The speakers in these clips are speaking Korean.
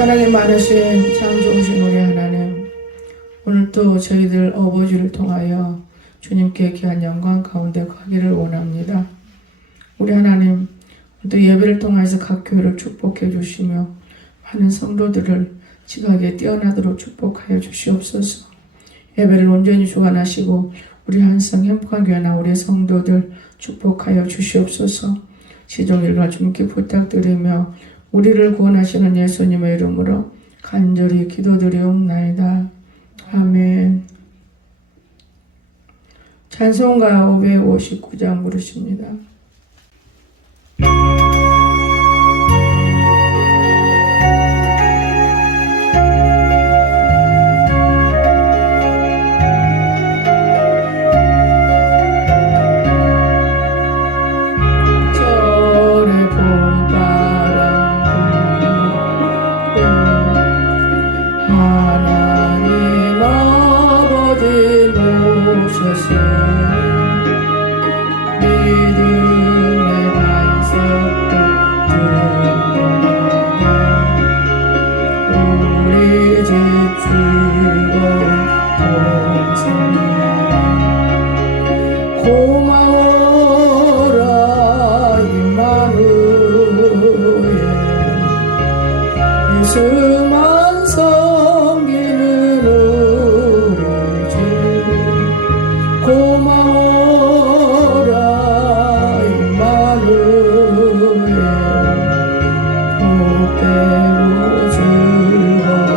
사랑이 많으신 참 좋으신 우리 하나님, 오늘 또 저희들 어버지를 통하여 주님께 귀한 영광 가운데 가기를 원합니다. 우리 하나님, 또 예배를 통해서 각 교회를 축복해 주시며 많은 성도들을 지각에 뛰어나도록 축복하여 주시옵소서. 예배를 온전히 주관하시고 우리 한성 행복한 교회나 우리 성도들 축복하여 주시옵소서. 시종일관 주님께 부탁드리며 우리를 구원하시는 예수님의 이름으로 간절히 기도드리옵나이다. 아멘. 찬송가 559장 부르십니다. 예수만 섬기는 우리 주 고마워라 임마누엘 복되고 즐거워하라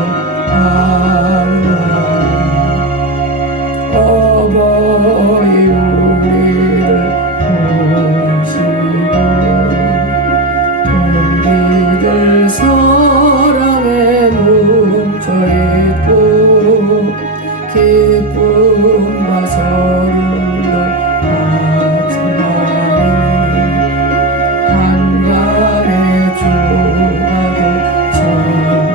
어버이 우리를 보시고 우리들 뭉쳐있고 기쁨과 서름도 같이하니 한간의 주가도 전하리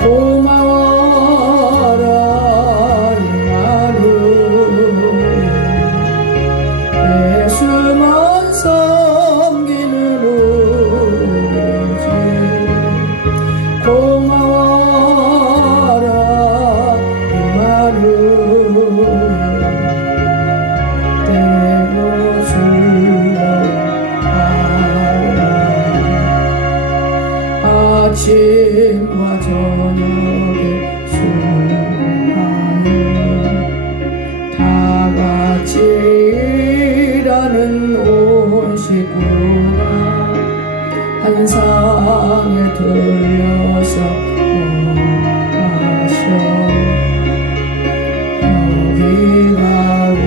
고마워라 임마누엘 예수만 섬기는 우리 주 고마워라 임마누엘 때로 즐거워하라 아침과 저녁에 수고하여 다같이 일하는 온 식구가 한 상에 들려서 마셔 여기가 우리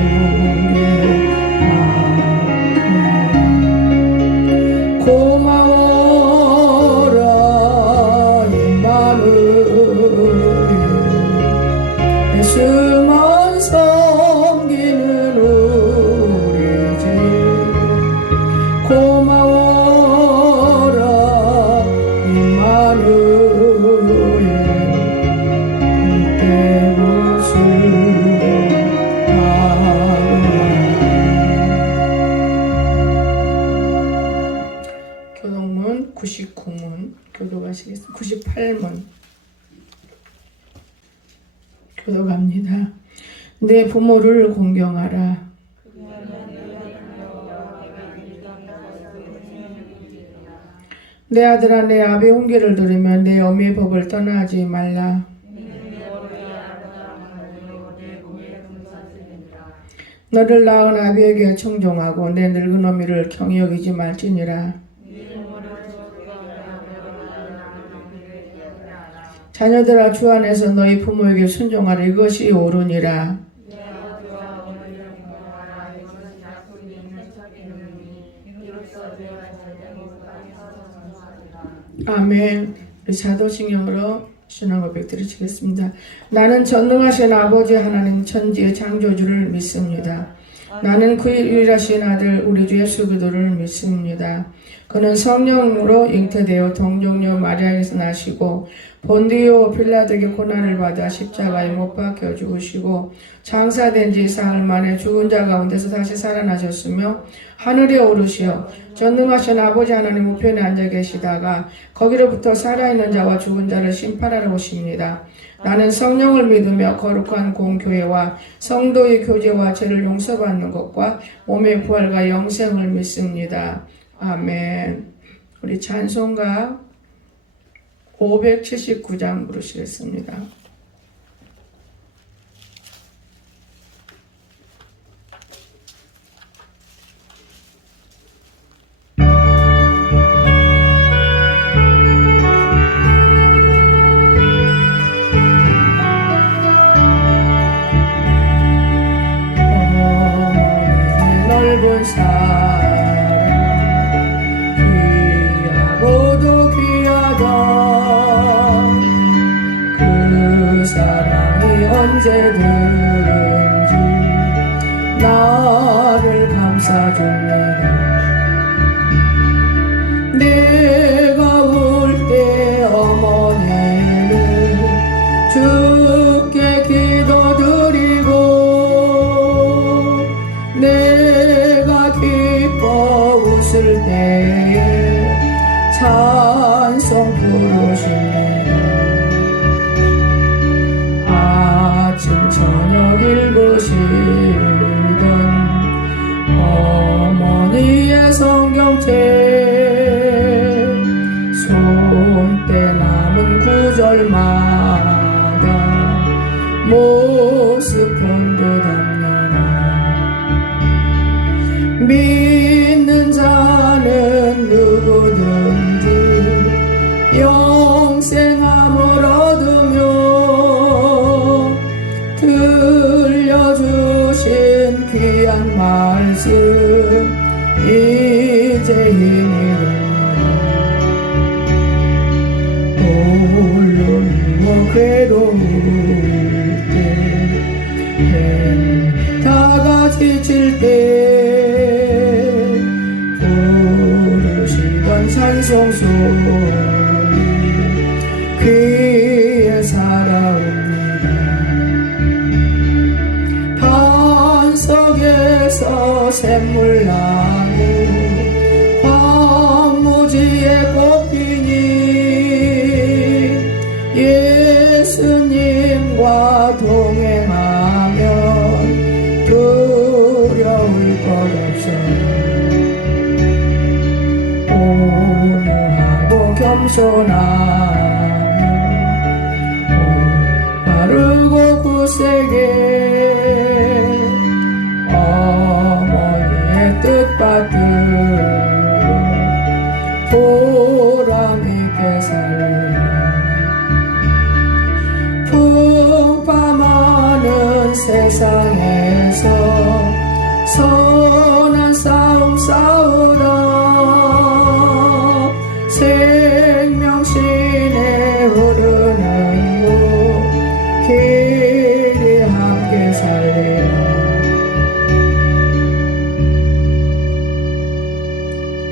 고마워라 임마누엘 예수만 섬기는 우리 집 고마워라 임마누엘 복되고 즐거워하라 교동문 99문 교도가시겠습니다. 98문 교도갑니다. 내 부모를 공경하라. 내 아들아 내 아비 훈계를 들으며 내 어미의 법을 떠나지 말라. 너를 낳은 아비에게 청종하고 내 늙은 어미를 경히 여기지 말지니라. 자녀들아 주 안에서 너희 부모에게 순종하라. 이것이 옳으니라. 아멘. 우리 자도신경으로 신앙 고백 드리겠습니다. 나는 전능하신 아버지 하나님 천지의 창조주를 믿습니다. 나는 그 유일하신 아들 우리 주 예수 그리스도를 믿습니다. 그는 성령으로 잉태되어 동정녀 마리아에게서 나시고 본디오 빌라도에게 고난을 받아 십자가에 못 박혀 죽으시고 장사된 지 사흘 만에 죽은 자 가운데서 다시 살아나셨으며 하늘에 오르시어 전능하신 아버지 하나님 우편에 앉아 계시다가 거기로부터 살아있는 자와 죽은 자를 심판하러 오십니다. 나는 성령을 믿으며 거룩한 공교회와 성도의 교제와 죄를 용서받는 것과 몸의 부활과 영생을 믿습니다. 아멘. 우리 찬송가 579장 부르시겠습니다. 넓은 사랑 귀하고도 귀하다 그 사랑이 언제든지 나를 감싸줍니다. 내가 울 때 어머니는 주께 기도드리고 내가 기뻐 웃을 때에 찬송 부르십니다. 아침 저녁 읽으시던 어머니의 성경책 손때 남은 구절마다 모습 본듯합니다. 믿는 자는 누구든지 영생함을 얻으며 들려주신 귀한 말씀 이제 힘이 됩니다. 홀로 누워 괴로울 때 다가 지칠 때 부르시던 찬송 소리 귀에 살아옵니다. 반석에서 샘물 나고 황무지에 꽃피니 예수님과 동행하면 두려울 것 없어요. 온유하고 겸손하며 바르고 굳세게 어머니의 뜻 받들어 보람있게 살라. 풍파많은 세상에서 선한 싸움 싸우다 생명신에 흐르는 곳 길이 함께 살리라.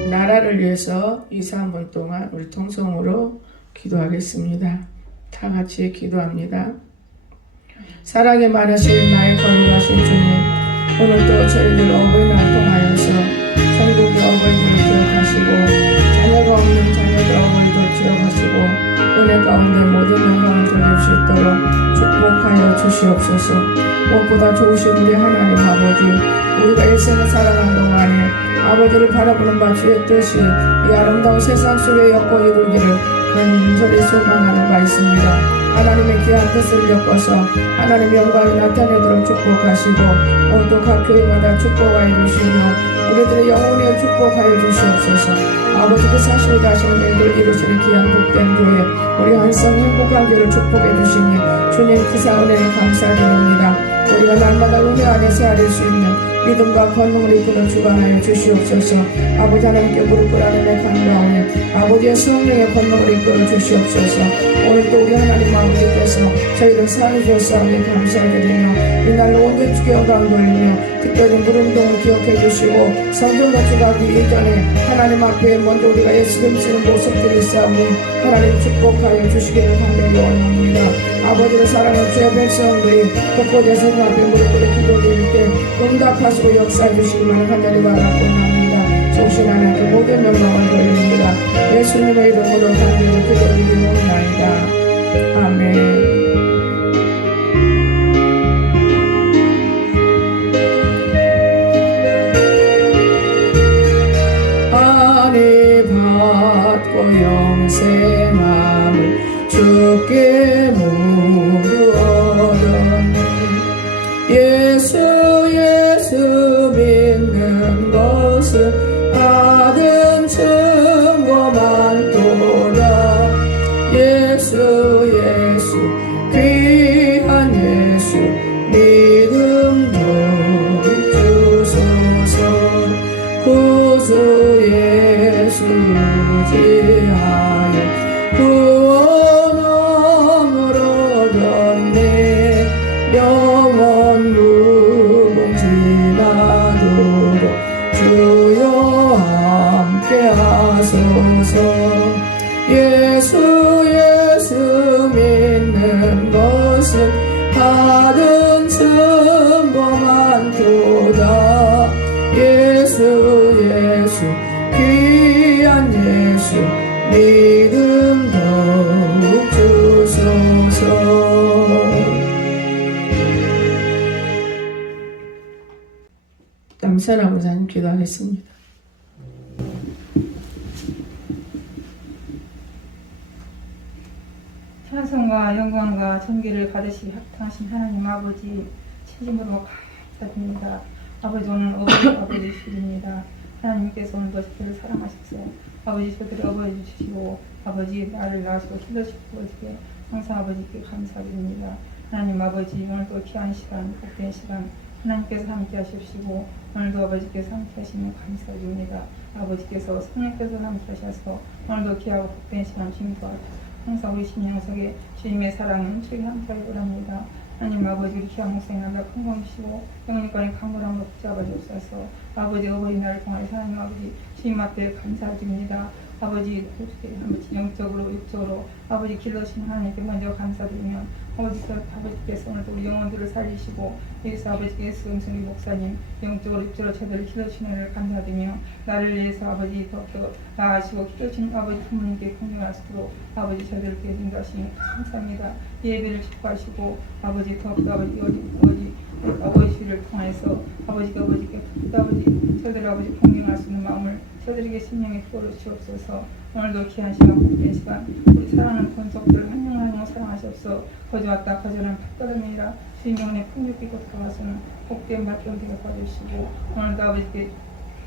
나라를 위해서 2, 3분 동안 우리 통성으로 기도하겠습니다. 다 같이 기도합니다. 사랑이 많으신 나의 거룩하신 주님, 오늘도 저희들 어버이날 통하여서 전국의 어버이들을 기억하시고 자녀가 없는 자녀들 어버이도 기억하시고 은혜 가운데 모든 영광을 돌릴 수 있도록 축복하여 주시옵소서. 무엇보다 좋으신 우리 하나님 아버지, 우리가 일생을 살아가는 동안에 아버지를 바라보는 바 주의 뜻이 이 아름다운 세상 속에 엮고 이루기를 간절히 소망하는 바 있습니다. 하나님의 귀한 뜻을 엮어서 하나님의 영광이 나타내도록 축복하시고 오늘도 각 교회마다 축복하여 주시며 우리들의 영혼에 축복하여 주시옵소서. 아버지께 사실을 다시는 일들 이루시는 귀한 복된 교회 우리 한성 행복한 교회를 축복해 주시니 주님 기사 은혜를 감사드립니다. 우리가 날마다 은혜 안에 세아릴 수 있는 믿음과 권능을 이끌어 주관하여 주시옵소서. 아버지 하나님께 무릎 꿇어내 간구하오니 아버지의 성령의 권능을 이끌어 주시옵소서. 오늘도 우리 하나님 아버지께서 저희를 사해 주셨사오니 감사드리며 이날로 온전 주께 영광 돌리며 특별히 무릉동을 기억해 주시고 성전 건축하기 이전에 하나님 앞에 먼저 우리가 예수 그리스도의 모습들이 있사오니 하나님 축복하여 주시기를 간절히 원합니다. 아버지를 사랑하는 주의 백성들이 곳곳에 성령 앞에 무릎 꿇어 기도드릴 때 응답하시고 역사해 주시기를 간절히 바라옵나이다. 성신 하나님께 모든 영광을 돌립니다. 예수님의 이름으로 간절히 기도드리옵나이다. 아멘. 영생함을 주께 모두 얻었네. 예수 믿는 것은 받은 증거 많도다. 예수 귀한 예수 믿음도 주소서. 구주 예수 지하여 구원함을 얻었네. 영원 무궁지나도록 주여 함께 하소서. 예수 믿는 것은 받은 증거 많도다. 예수 귀한 예수 믿음 더욱 주소서. 남선아 목사님 기도하겠습니다. 찬송과 영광과 존귀를 받으시 합당하신 하나님 아버지 진심으로 감사드립니다. 아버지 오늘 아버지 주십니다. 하나님께서 오늘도 저들을 사랑하셨어요. 아버지 저들을 어버이 주시고 아버지 나를 낳으시고 힘드시고 아버지께 항상 아버지께 감사드립니다. 하나님 아버지 오늘도 귀한 시간 복된 시간 하나님께서 함께 하십시고 오늘도 아버지께서 함께 하시면 감사드립니다. 아버지께서 성령께서 함께 하셔서 오늘도 귀하고 복된 시간 주님과 항상 우리 심령 속에 주님의 사랑이 넘치게 함께하기 원합니다. 하나님 아버지 우리 귀한 목사님과 건강하시고 영혼권의 강건함을 붙잡아 주옵소서. 아버지 어버이날을 통하여 하나님 아버지 주님 앞에 감사드립니다. 아버지 영적으로 육적으로 아버지 길러주신 하나님께 먼저 감사드리며 아버지께서 오늘도 우리 영혼들을 살리시고 예수 아버지께서 우리 목사님 영적으로 육적으로 저들을 길러주신 은혜를 감사드리며 나를 위해서 아버지 더욱더 나아가시고 길러주신 아버지 부모님께 공경하시도록 아버지 저들께 인도하시니 감사합니다. 예배를 축복하시고 아버지 더욱더 아버지 주를 통해서 아버지께 저들 아버지 공경할 수 있는 마음을 저들에게 심령에 부어를 주옵소서. 오늘도 귀한 시간 복된 시간 우리 사랑하는 권속들 한 명 한 명 사랑하시옵소서. 거저왔다 거저는 밭걸음이라 주님 영혼의 풍족히 곧 가와서는 복된 밭경 되게 봐주시고 오늘도 아버지께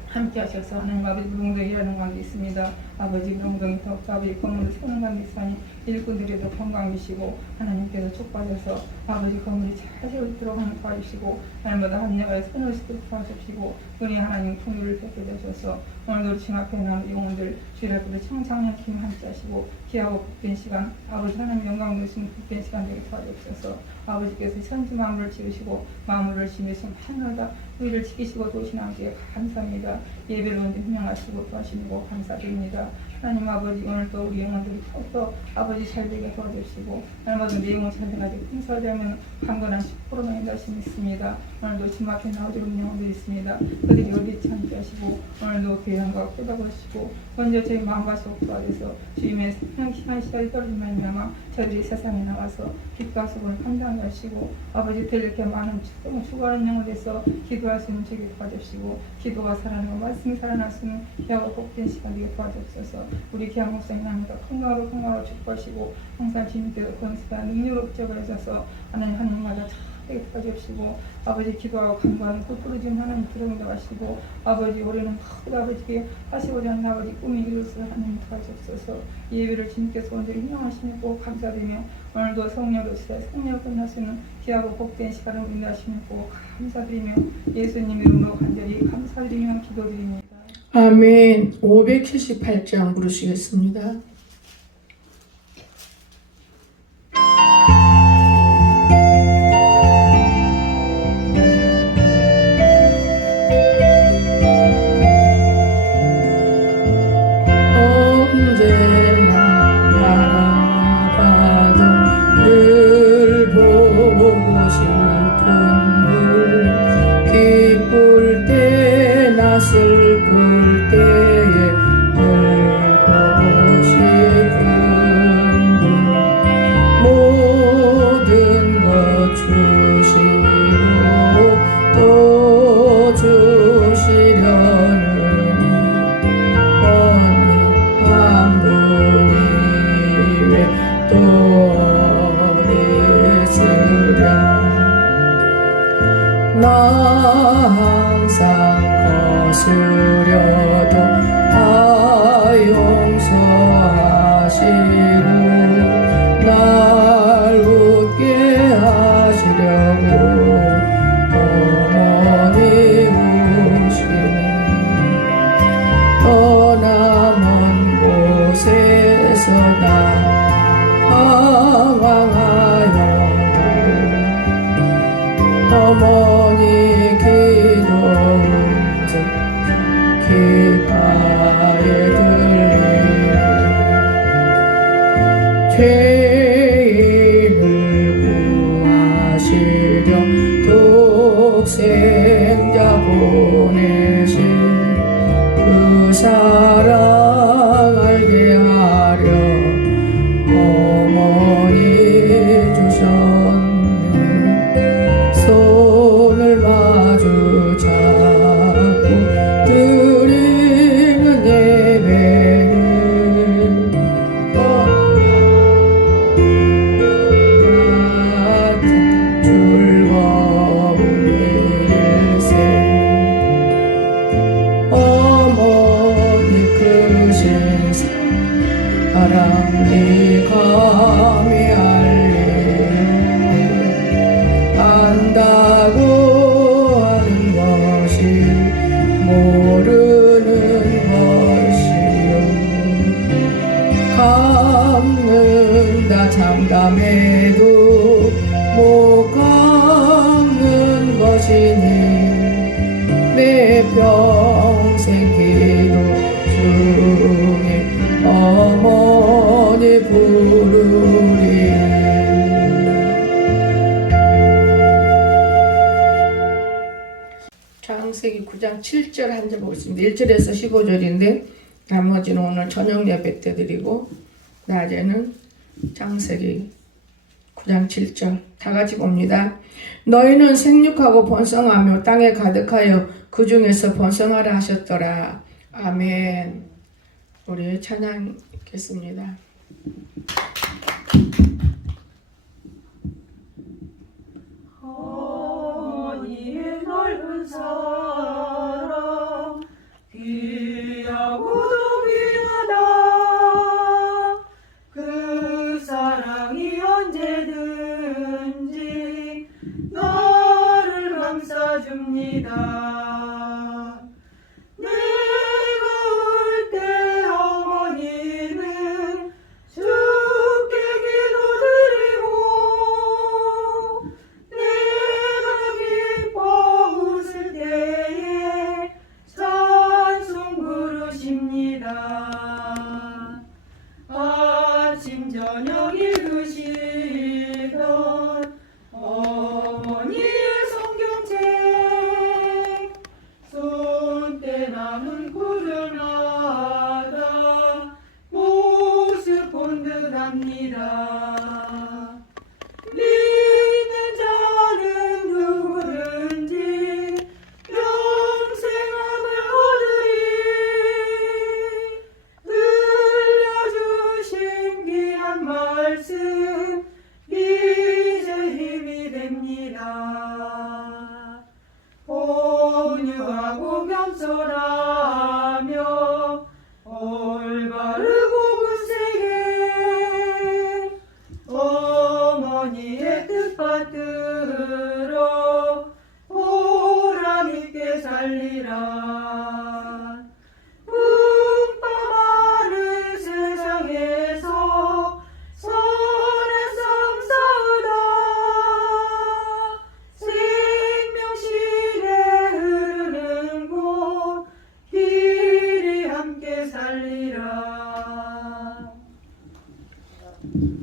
함께 하셔서 하나님 아버지 무릉동에 일하는 관계 있습니다. 아버지 무릉동에 더욱더 아버지 건물을 세우는 관계 있으니 일꾼들에도 건강 주시고 하나님께서 축복하셔서 아버지 건물이 잘 세워지도록 하는 도와주시고 하나님보다 합력하여 선을 시도록 도와주시고 은혜 하나님 풍요를 베풀게 하셔서 오늘도 주님 앞에 나온 영혼들 주일 앞에 청상년 주님 함께 하시고 귀하고 복된 시간 아버지 하나님 영광 되시는 복된 시간 되게 도와주셔서 아버지께서 천지 만물을 지으시고 만물을 지으시면 하늘다 우리를 지키시고 도우시는 아버지에 감사합니다. 예배를 먼저 훈련하시고 도와주시고 감사드립니다. 하나님 아버지 오늘도 우리 영혼들이 더욱더 아버지 잘되게 도와주시고 하나님은 내 영혼 잘돼가지고 행사되면 강건한 10%만 인도하심이 있습니다. 오늘도 주님 앞에 나오지 않는 영혼들이 있습니다. 그들이 어디지 않게 하시고 오늘도 교양과 쏟아부으시고 먼저 저희 마음과 속 도와줘서 주님의 향한 시간이 떨어지면 아마 저들이 세상에 나와서 빛과 소금을 감당하게 하시고 아버지 이렇게 많은 죽어가는 영혼에서 기도할 수 있는 저에게 도와주시고 기도가 살아나고 말씀이 살아날 수 있는 귀하고 복된 시간 되게 도와주옵소서. 우리 귀한 목사님 하나님과 건강으로 축복하시고 항상 주님께서 권세가 능력으로 붙잡아 주셔서 하나님 한 명마다 깨끗하게 하시고 아버지 기도하고 간구하는 그 부르짖는 하나님 들어오게 하시고 아버지 올해는 모두 아버지께 하시고자 하는 아버지 꿈이 이루어서 하나님 도와주옵소서. 예배를 주님께서 온전히 희망하시며 꼭 감사드리며 오늘도 성령으로서 성령 끝나시는 귀하고 복된 시간을 인도하시며 꼭 감사드리며 예수님 이름으로 간절히 감사드리며 기도드립니다. 아멘. 578장 부르시겠습니다. 슬플 때에 늘 보고 싶은 분 모든 것 주시고 또 주시려는 언니 한 분이 왜 또 어디 있으랴. 나 항상 거스려도 다 용서하시고 날 웃게 하시려고 어머니 우시니 떠나 먼 곳에서 나 방황하여도 어머니 기도 귓가에 들리네. 죄인을 구하시려 독생자 보내신 그 사랑 알게 하려 어머니 주셨네. 손을 마주 잡고 드리는 예배는 같은 즐거운 일세. 어머니 크신 사랑 네 감히 알리요. 안다고 하는 것이 모르는 것이요. 갚는다 장담해도 못 갚는 것이니 내 평생 기도 중에 어머니 부르리. 창세기 9장 7절 한 절 보겠습니다. 1절에서 15절인데 나머지는 오늘 저녁 예배 때 드리고 낮에는 창세기 9장 7절 다 같이 봅니다. 너희는 생육하고 번성하며 땅에 가득하여 그 중에서 번성하라 하셨더라. 아멘. 우리 찬양 읽겠습니다. 어머니의 넓은 사랑 귀하고도 귀하다. 그 사랑이 언제든지 나를 감싸줍니다. 내가 울 때 어머니는 주께 기도드리고 내가 기뻐 웃을 때에 찬송 부르십니다. 아침 저녁 읽으시던 어머니의 성경책 손때 남은 구절마다 모습 본 듯합니다. 믿는 자는 누구든지 영생함을 얻으리. 들려주신 귀한 말씀 이제 힘이 됩니다.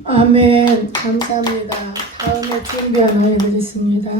아멘. 감사합니다. 다음에 준비한 아이들 있습니다.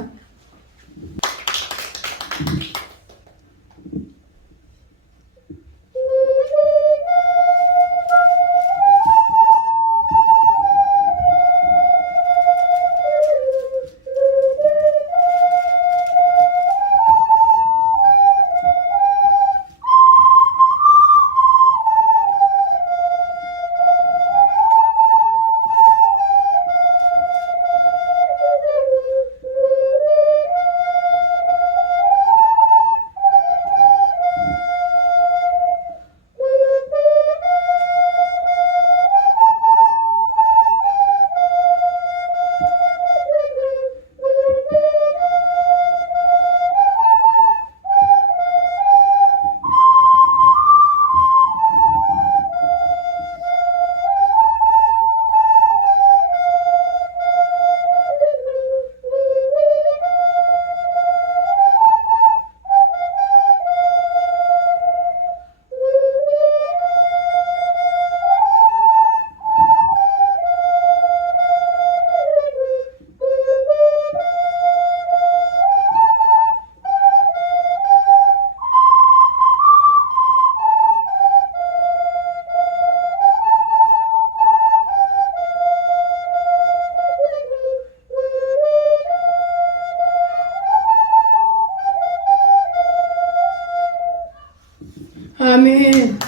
아멘.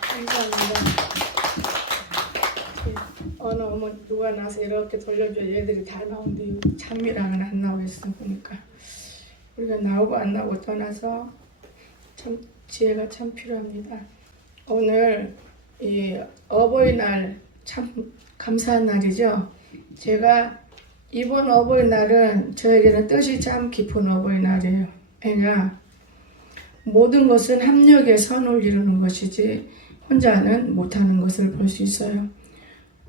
감사합니다. 어느 어머 누가 나서 이렇게 돌려줘야 얘들이 다 나온대. 찬미랑은 안 나오겠어 보니까. 우리가 나오고 안 나오고 떠나서 참 지혜가 참 필요합니다. 오늘 이 어버이날 참 감사한 날이죠. 제가 이번 어버이날은 저에게는 뜻이 참 깊은 어버이날이에요. 왜냐? 모든 것은 합력의 선을 이루는 것이지 혼자는 못하는 것을 볼 수 있어요.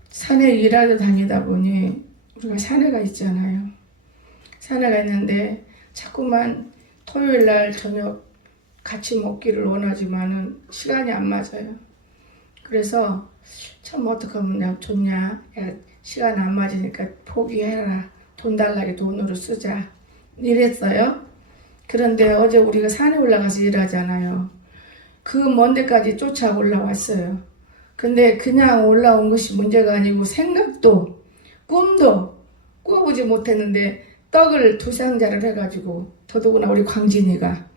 산에 일하러 다니다 보니 우리가 사내가 있잖아요. 사내가 있는데 자꾸만 토요일날 저녁 같이 먹기를 원하지만은 시간이 안 맞아요. 그래서 참 어떡하면 좋냐. 야, 시간 안 맞으니까 포기해라. 돈 달라게 돈으로 쓰자. 이랬어요. 그런데 어제 우리가 산에 올라가서 일하잖아요. 그 먼 데까지 쫓아 올라왔어요. 근데 그냥 올라온 것이 문제가 아니고 생각도 꿈도 꾸어보지 못했는데 떡을 2상자를 해가지고 더더구나 우리 광진이가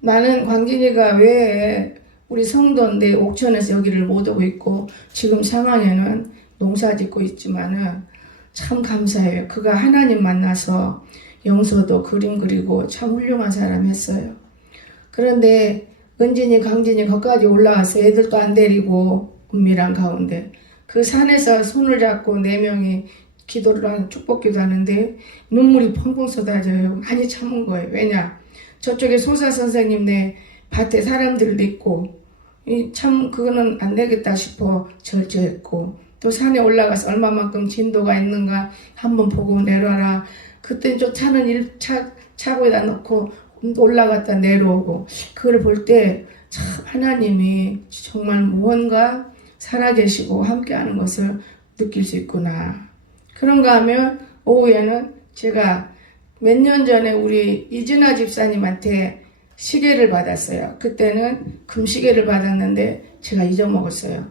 나는 광진이가 왜 우리 성도인데 옥천에서 여기를 못 오고 있고 지금 상황에는 농사 짓고 있지만은 참 감사해요. 그가 하나님 만나서 영서도 그림 그리고 참 훌륭한 사람 했어요. 그런데 은진이 강진이 거기까지 올라와서 애들도 안 데리고 은밀한 가운데 그 산에서 손을 잡고 4명이 기도를 하는 축복기도 하는데 눈물이 펑펑 쏟아져요. 많이 참은 거예요. 왜냐? 저쪽에 소사 선생님네 밭에 사람들도 있고 참 그거는 안 되겠다 싶어 절제했고 또 산에 올라가서 얼마만큼 진도가 있는가 한번 보고 내려와라. 그때 저 차는 차고에다 넣고 올라갔다 내려오고 그걸 볼 때 참 하나님이 정말 무언가 살아계시고 함께하는 것을 느낄 수 있구나. 그런가 하면 오후에는 제가 몇 년 전에 우리 이진아 집사님한테 시계를 받았어요. 그때는 금시계를 받았는데 제가 잊어먹었어요.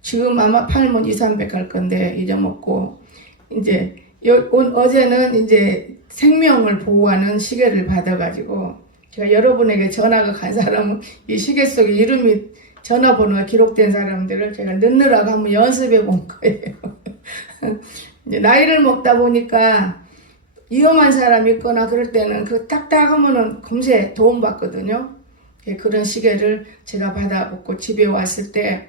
지금 아마 팔면 200-300 갈 건데 잊어먹고 이제 어제는 이제 생명을 보호하는 시계를 받아가지고 제가 여러분에게 전화가 간 사람은 이 시계 속에 이름이 전화번호가 기록된 사람들을 제가 넣느라고 한번 연습해 본 거예요. 이제 나이를 먹다 보니까 위험한 사람 있거나 그럴 때는 그 딱딱 하면은 금세 도움받거든요. 그런 시계를 제가 받아보고 집에 왔을 때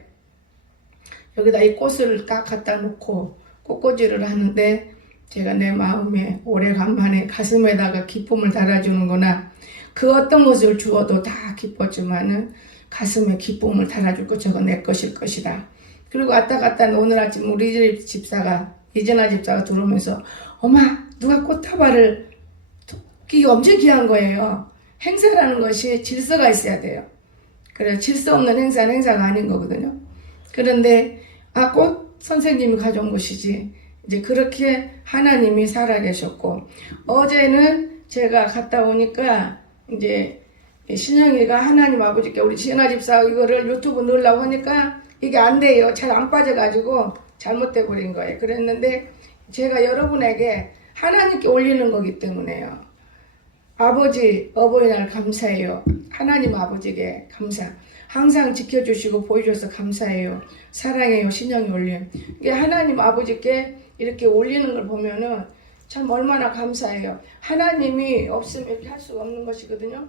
여기다 이 꽃을 딱 갖다 놓고 꽃꽂이를 하는데 제가 내 마음에 오래간만에 가슴에다가 기쁨을 달아주는구나. 그 어떤 것을 주어도 다 기뻤지만은 가슴에 기쁨을 달아줄 것 저거 내 것일 것이다. 그리고 왔다 갔다 오늘 아침 우리 집 집사가 이진아 집사가 들어오면서 엄마 누가 꽃다발을 이게 엄청 귀한 거예요. 행사라는 것이 질서가 있어야 돼요. 그래 질서 없는 행사는 행사가 아닌 거거든요. 그런데 꽃 선생님이 가져온 것이지. 이제 그렇게 하나님이 살아계셨고, 어제는 제가 갔다 오니까 이제 신영이가 하나님 아버지께 우리 진아 집사 이거를 유튜브 넣으려고 하니까 이게 안 돼요. 잘 안 빠져가지고 잘못돼 버린 거예요. 그랬는데 제가 여러분에게 하나님께 올리는 거기 때문에요. 아버지 어버이날 감사해요. 하나님 아버지께 감사. 항상 지켜주시고 보여줘서 감사해요. 사랑해요. 신영이 올림. 이게 하나님 아버지께 이렇게 올리는 걸 보면은 참 얼마나 감사해요. 하나님이 없으면 이렇게 할 수가 없는 것이거든요.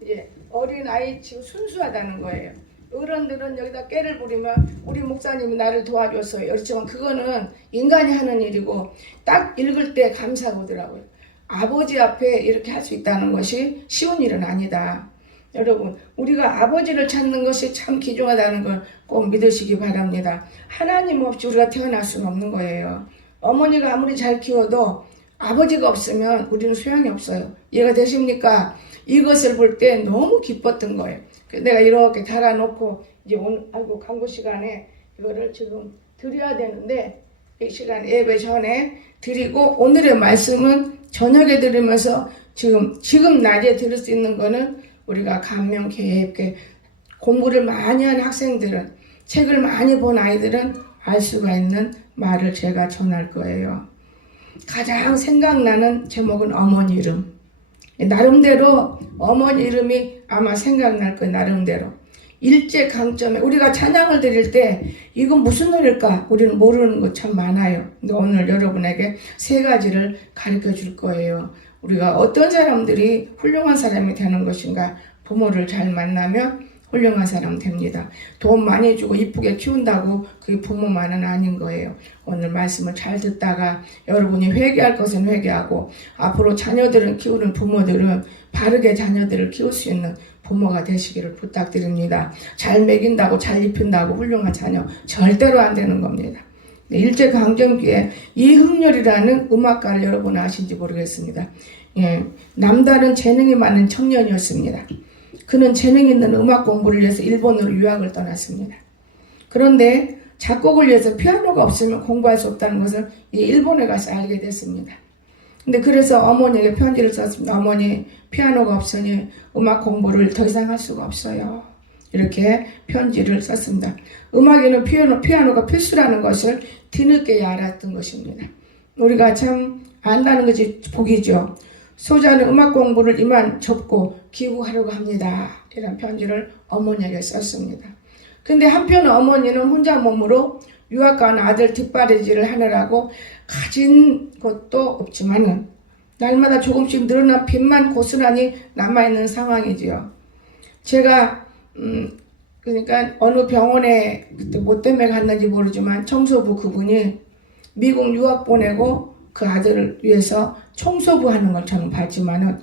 이제 어린 아이 지금 순수하다는 거예요. 어른들은 여기다 깨를 부리면 우리 목사님이 나를 도와줬어요. 그렇지만 그거는 인간이 하는 일이고 딱 읽을 때 감사가 오더라고요. 아버지 앞에 이렇게 할 수 있다는 것이 쉬운 일은 아니다. 여러분, 우리가 아버지를 찾는 것이 참 귀중하다는 걸 꼭 믿으시기 바랍니다. 하나님 없이 우리가 태어날 수는 없는 거예요. 어머니가 아무리 잘 키워도 아버지가 없으면 우리는 소용이 없어요. 이해가 되십니까? 이것을 볼 때 너무 기뻤던 거예요. 내가 이렇게 달아놓고 이제 오늘 광고 시간에 이거를 지금 드려야 되는데 이 시간 예배 전에 드리고 오늘의 말씀은 저녁에 들으면서 지금 낮에 들을 수 있는 거는 우리가 감명 깊게 공부를 많이 한 학생들은 책을 많이 본 아이들은 알 수가 있는 말을 제가 전할 거예요. 가장 생각나는 제목은 어머니 이름. 나름대로 어머니 이름이 아마 생각날 거예요. 나름대로. 일제강점에 우리가 찬양을 드릴 때 이건 무슨 노래일까? 우리는 모르는 거 참 많아요. 근데 오늘 여러분에게 세 가지를 가르쳐 줄 거예요. 우리가 어떤 사람들이 훌륭한 사람이 되는 것인가? 부모를 잘 만나면 훌륭한 사람 됩니다. 돈 많이 주고 이쁘게 키운다고 그게 부모만은 아닌 거예요. 오늘 말씀을 잘 듣다가 여러분이 회개할 것은 회개하고 앞으로 자녀들을 키우는 부모들은 바르게 자녀들을 키울 수 있는 부모가 되시기를 부탁드립니다. 잘 먹인다고 잘 입힌다고 훌륭한 자녀 절대로 안 되는 겁니다. 일제강점기에 이흥렬이라는 음악가를 여러분 아신지 모르겠습니다. 예, 남다른 재능이 많은 청년이었습니다. 그는 재능 있는 음악 공부를 위해서 일본으로 유학을 떠났습니다. 그런데 작곡을 위해서 피아노가 없으면 공부할 수 없다는 것을 일본에 가서 알게 됐습니다. 근데 그래서 어머니에게 편지를 썼습니다. 어머니, 피아노가 없으니 음악 공부를 더 이상 할 수가 없어요. 이렇게 편지를 썼습니다. 음악에는 피아노가 필수라는 것을 뒤늦게 알았던 것입니다. 우리가 참 안다는 것이 복이죠. 소자는 음악 공부를 이만 접고 기후하려고 합니다. 이런 편지를 어머니에게 썼습니다. 근데 한편 어머니는 혼자 몸으로 유학 간 아들 뒷바라지를 하느라고 가진 것도 없지만은 날마다 조금씩 늘어난 빚만 고스란히 남아있는 상황이지요. 제가 그러니까 어느 병원에 그때 뭐 때문에 갔는지 모르지만 청소부 그분이 미국 유학 보내고 그 아들을 위해서 청소부 하는 걸 저는 봤지만은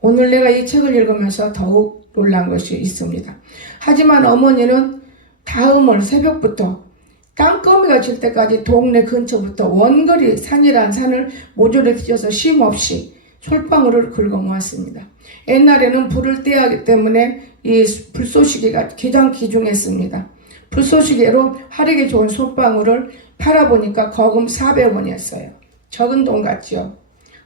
오늘 내가 이 책을 읽으면서 더욱 놀란 것이 있습니다. 하지만 어머니는 다음을 새벽부터 땅거미가 질 때까지 동네 근처부터 원거리 산이란 산을 모조리 뒤져서 쉼없이 솔방울을 긁어 모았습니다. 옛날에는 불을 떼야 하기 때문에 이 불쏘시개가 가장 귀중했습니다. 불쏘시개로 하르기 좋은 솔방울을 팔아보니까 거금 400원이었어요. 적은 돈 같죠.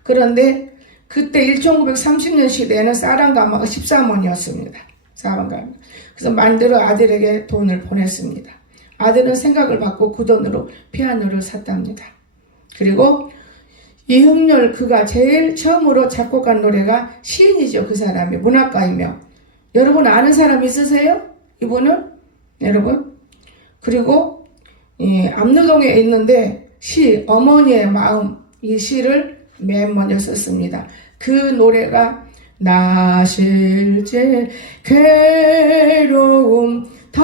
그런데 그때 1930년 시대에는 쌀한가마가 13원이었습니다. 쌀한가마. 그래서 만들어 아들에게 돈을 보냈습니다. 아들은 생각을 받고 그 돈으로 피아노를 샀답니다. 그리고 이흥렬 그가 제일 처음으로 작곡한 노래가 시인이죠. 그 사람이 문학가이며. 여러분 아는 사람 있으세요? 이분은? 여러분? 그리고 압루동에 있는데 시 어머니의 마음 이 시를 맨 먼저 썼습니다. 그 노래가 나 실제 괴로움 다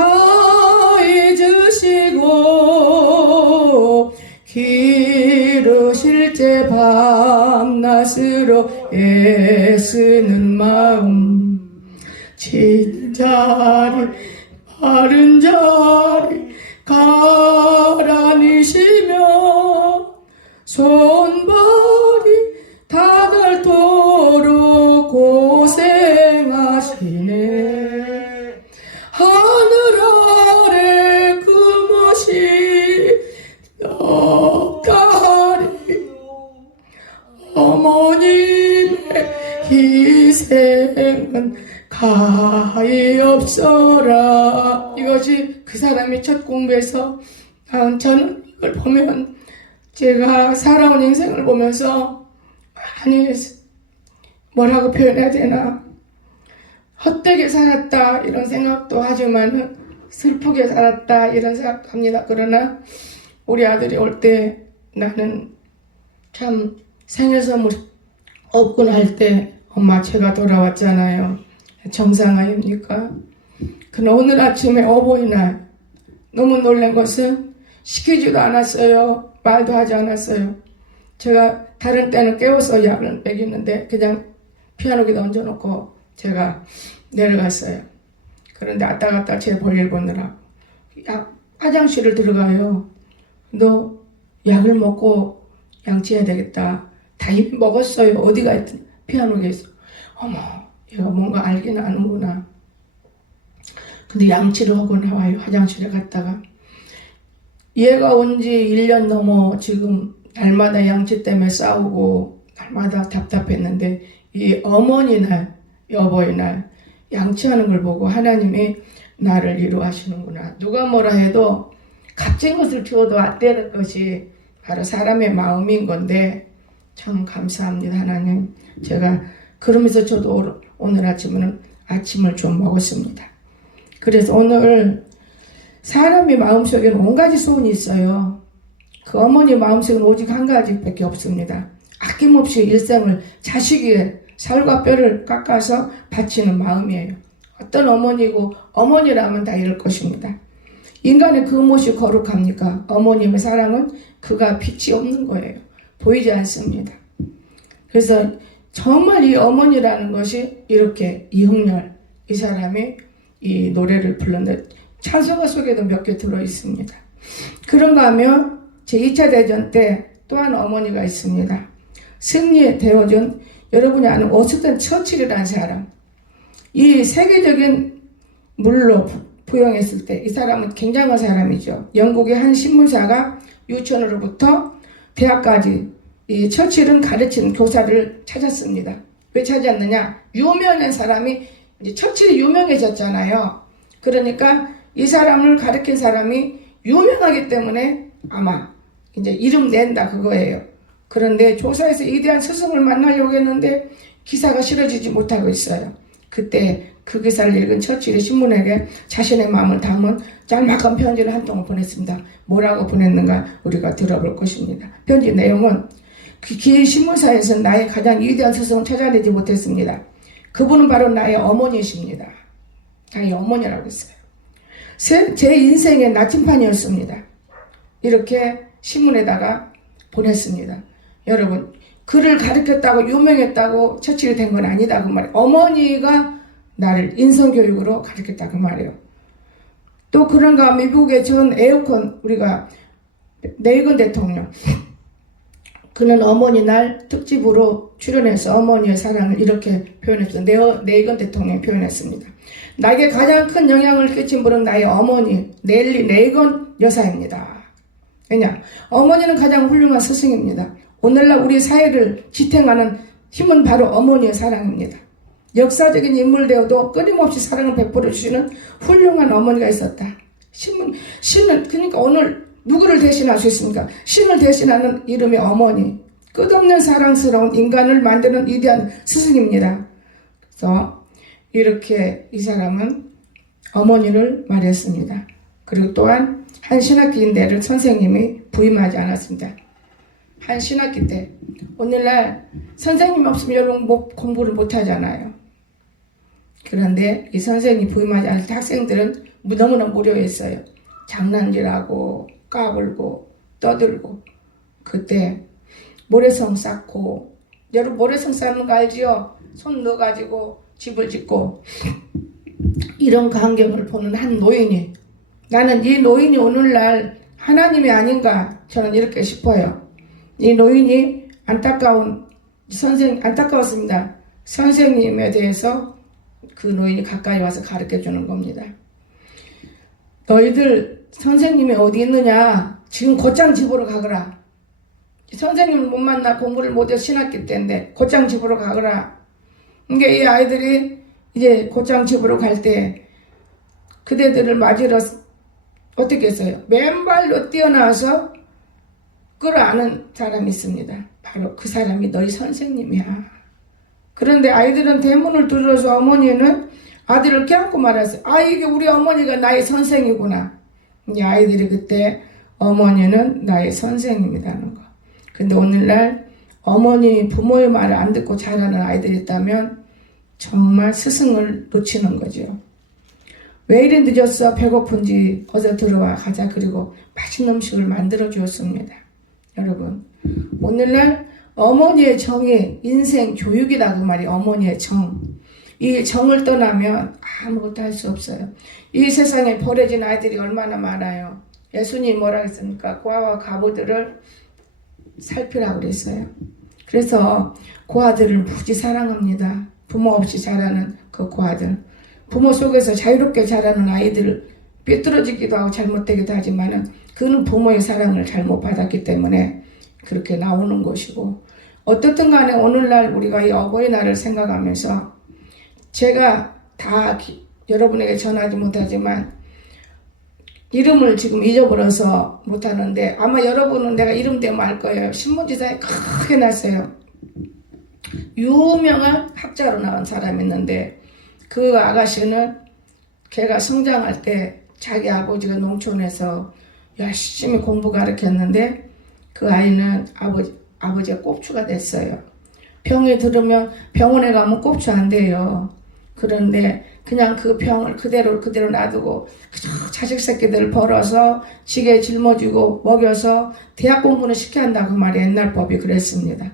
잊으시고 기르실 제 밤낮으로 애쓰는 마음 진자리 바른 자리 가라니시며 손발이 닿을도록 고생하시네. 하늘 아래 금옷이 인생은 가엾어라. 이것이 그 사람이 첫 공부에서 저는 이걸 보면 제가 살아온 인생을 보면서 많이 뭐라고 표현해야 되나, 헛되게 살았다 이런 생각도 하지만 슬프게 살았다 이런 생각도 합니다. 그러나 우리 아들이 올 때 나는 참 생일 선물 없구나 할 때 엄마 제가 돌아왔잖아요. 정상 아닙니까? 그러나 오늘 아침에 어버이날 너무 놀란 것은 시키지도 않았어요. 말도 하지 않았어요. 제가 다른 때는 깨워서 약을 먹이는데 그냥 피아노기에 얹어놓고 제가 내려갔어요. 그런데 왔다 갔다 제 볼일 보느라 화장실을 들어가요. 너 약을 먹고 양치해야 되겠다. 다 이미 먹었어요. 어디가 있든 피아노기에 있어. 어머, 얘가 뭔가 알긴 아는구나. 근데 양치를 하고 나와요. 화장실에 갔다가. 얘가 온 지 1년 넘어 지금 날마다 양치 때문에 싸우고 날마다 답답했는데 이 어머니 날, 여보의 날 양치하는 걸 보고 하나님이 나를 위로하시는구나. 누가 뭐라 해도 값진 것을 주어도 안 되는 것이 바로 사람의 마음인 건데 참 감사합니다. 하나님. 제가 그러면서 저도 오늘 아침에는 아침을 좀 먹었습니다. 그래서 오늘 사람의 마음속에는 온 가지 소원이 있어요. 그 어머니 마음속에는 오직 한 가지밖에 없습니다. 아낌없이 일생을 자식의 살과 뼈를 깎아서 바치는 마음이에요. 어떤 어머니고 어머니라면 다 이럴 것입니다. 인간의 그 무엇이 거룩합니까? 어머님의 사랑은 그가 빛이 없는 거예요. 보이지 않습니다. 그래서 정말 이 어머니라는 것이 이렇게 이흥렬 이 사람이 이 노래를 불렀는데 찬송가 속에도 몇 개 들어 있습니다. 그런가 하면 제2차 대전 때 또 한 어머니가 있습니다. 승리에 되어준 여러분이 아는 워스턴 처칠이라는 사람. 이 세계적인 물로 부영했을 때 이 사람은 굉장한 사람이죠. 영국의 한 신문사가 유치원으로부터 대학까지 이 처칠은 가르치는 교사를 찾았습니다. 왜 찾았느냐? 유명한 사람이 이제 처칠이 유명해졌잖아요. 그러니까 이 사람을 가르친 사람이 유명하기 때문에 아마 이제 이름 낸다 그거예요. 그런데 조사에서 위대한 스승을 만나려고 했는데 기사가 실어지지 못하고 있어요. 그때 그 기사를 읽은 처칠이 신문에게 자신의 마음을 담은 짤막한 편지를 한 통을 보냈습니다. 뭐라고 보냈는가 우리가 들어볼 것입니다. 편지 내용은 그 긴 신문사에서 나의 가장 위대한 스승을 찾아내지 못했습니다. 그분은 바로 나의 어머니이십니다. 나의 어머니라고 했어요. 제 인생의 나침판이었습니다. 이렇게 신문에다가 보냈습니다. 여러분, 그를 가르쳤다고 유명했다고 처칠이 된 건 아니다 그 말이에요. 어머니가 나를 인성교육으로 가르쳤다 그 말이에요. 또 그런가 하면 미국의 전 에어컨 우리가 레이건 대통령 그는 어머니 날 특집으로 출연해서 어머니의 사랑을 이렇게 표현했어요. 레이건 대통령이 표현했습니다. 나에게 가장 큰 영향을 끼친 분은 나의 어머니 넬리 레이건 여사입니다. 왜냐? 어머니는 가장 훌륭한 스승입니다. 오늘날 우리 사회를 지탱하는 힘은 바로 어머니의 사랑입니다. 역사적인 인물 되어도 끊임없이 사랑을 베풀어 주시는 훌륭한 어머니가 있었다. 신은 그러니까 오늘 누구를 대신할 수 있습니까? 신을 대신하는 이름이 어머니. 끝없는 사랑스러운 인간을 만드는 위대한 스승입니다. 그래서 이렇게 이 사람은 어머니를 말했습니다. 그리고 또한 한 신학기인데를 선생님이 부임하지 않았습니다. 한 신학기 때 오늘날 선생님 없으면 여러분 공부를 못하잖아요. 그런데 이 선생님이 부임하지 않을 때 학생들은 너무나 무료했어요. 장난질하고 까불고 떠들고 그때 모래성 쌓고 여러분 모래성 쌓는 거 알지요? 손 넣어가지고 집을 짓고 이런 광경을 보는 한 노인이 나는 이 노인이 오늘날 하나님이 아닌가 저는 이렇게 싶어요. 이 노인이 안타까웠습니다. 선생님에 대해서 그 노인이 가까이 와서 가르쳐 주는 겁니다. 너희들 선생님이 어디 있느냐? 지금 곧장 집으로 가거라. 선생님을 못 만나 공부를 못해서 신학기 때인데 곧장 집으로 가거라. 그러니까 이 아이들이 이제 곧장 집으로 갈 때 그대들을 맞으러 어떻게 했어요? 맨발로 뛰어나와서 끌어안은 사람이 있습니다. 바로 그 사람이 너희 선생님이야. 그런데 아이들은 대문을 들어서 어머니는 아들을 껴안고 말했어요. 아, 이게 우리 어머니가 나의 선생이구나. 이 아이들이 그때 어머니는 나의 선생님이라는 거. 근데 오늘날 어머니, 부모의 말을 안 듣고 자라는 아이들이 있다면 정말 스승을 놓치는 거죠. 왜 이리 늦었어? 배고픈지 어서 들어와 가자. 그리고 맛있는 음식을 만들어 주었습니다. 여러분, 오늘날 어머니의 정이 인생 교육이다 그 말이 어머니의 정. 이 정을 떠나면 아무것도 할 수 없어요. 이 세상에 버려진 아이들이 얼마나 많아요. 예수님이 뭐라 했습니까? 고아와 과부들을 살피라고 그랬어요. 그래서 고아들을 무지 사랑합니다. 부모 없이 자라는 그 고아들. 부모 속에서 자유롭게 자라는 아이들을 삐뚤어지기도 하고 잘못되기도 하지만은 그는 부모의 사랑을 잘못 받았기 때문에 그렇게 나오는 것이고, 어떻든 간에 오늘날 우리가 이 어버이날을 생각하면서 제가 다 여러분에게 전하지 못하지만 이름을 지금 잊어버려서 못하는데 아마 여러분은 내가 이름 대면 알 거예요. 신문지사에 크게 났어요. 유명한 학자로 나온 사람이 있는데 그 아가씨는 걔가 성장할 때 자기 아버지가 농촌에서 열심히 공부 가르쳤는데 그 아이는 아버지가 꼽추가 됐어요. 병이 들으면 병원에 가면 꼽추 안 돼요. 그런데 그냥 그 병을 그대로 놔두고 자식 새끼들을 벌어서 지게 짊어지고 먹여서 대학 공부는 시켜야 한다 그 말이 옛날 법이 그랬습니다.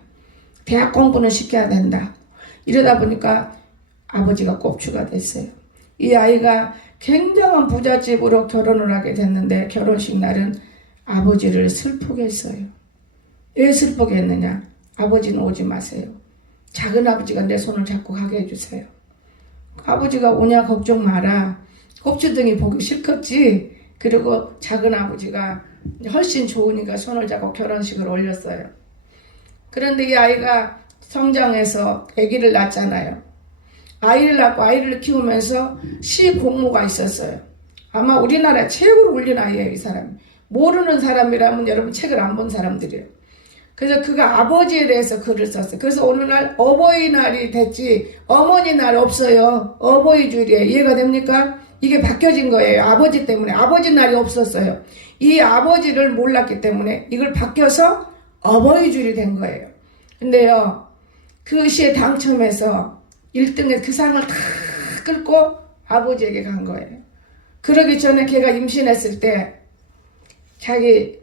대학 공부는 시켜야 된다. 이러다 보니까 아버지가 꼽추가 됐어요. 이 아이가 굉장한 부잣집으로 결혼을 하게 됐는데 결혼식 날은 아버지를 슬프게 했어요. 왜 슬프게 했느냐? 아버지는 오지 마세요. 작은 아버지가 내 손을 잡고 가게 해주세요. 아버지가 오냐 걱정 마라. 꼽추등이 보기 싫겠지. 그리고 작은 아버지가 훨씬 좋으니까 손을 잡고 결혼식을 올렸어요. 그런데 이 아이가 성장해서 아기를 낳잖아요. 아이를 낳고 아이를 키우면서 시 공모가 있었어요. 아마 우리나라 최고로 울린 아이예요, 이 사람이. 모르는 사람이라면 여러분 책을 안 본 사람들이에요. 그래서 그가 아버지에 대해서 글을 썼어요. 그래서 오늘날 어버이날이 됐지 어머니 날 없어요. 어버이줄이에요. 이해가 됩니까? 이게 바뀌어진 거예요. 아버지 때문에. 아버지 날이 없었어요. 이 아버지를 몰랐기 때문에 이걸 바뀌어서 어버이줄이 된 거예요. 근데요, 그 시에 당첨해서 1등에 그 상을 다 끌고 아버지에게 간 거예요. 그러기 전에 걔가 임신했을 때 자기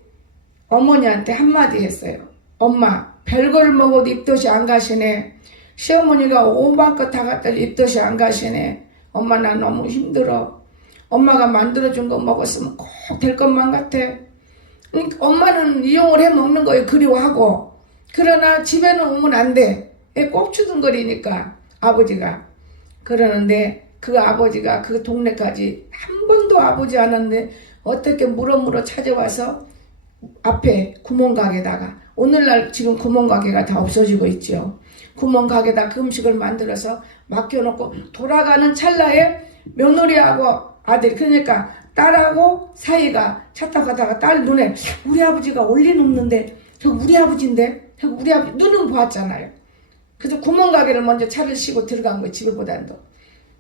어머니한테 한마디 했어요. 엄마, 별거를 먹어도 입덧이 안 가시네. 시어머니가 오만 것 다 갖다 입덧이 안 가시네. 엄마 나 너무 힘들어. 엄마가 만들어준 거 먹었으면 꼭 될 것만 같아. 그러니까 엄마는 이용을 해 먹는 거예요. 그리워하고. 그러나 집에는 오면 안 돼. 꼽추둥거리니까 아버지가. 그러는데 그 아버지가 그 동네까지 한 번도 아버지 않았는데 어떻게 물어 찾아와서 앞에 구멍가게다가, 오늘날 지금 구멍가게가 다 없어지고 있죠. 구멍가게다 그 음식을 만들어서 맡겨놓고 돌아가는 찰나에 며느리하고 아들이, 그러니까 딸하고 사이가 차 타고 가다가 딸 눈에 우리 아버지가 올 리는 없는데 저 우리 아버지인데, 저 우리 아버지 눈은 보았잖아요. 그래서 구멍가게를 먼저 차를 싣고 들어간 거예요. 집에보다도.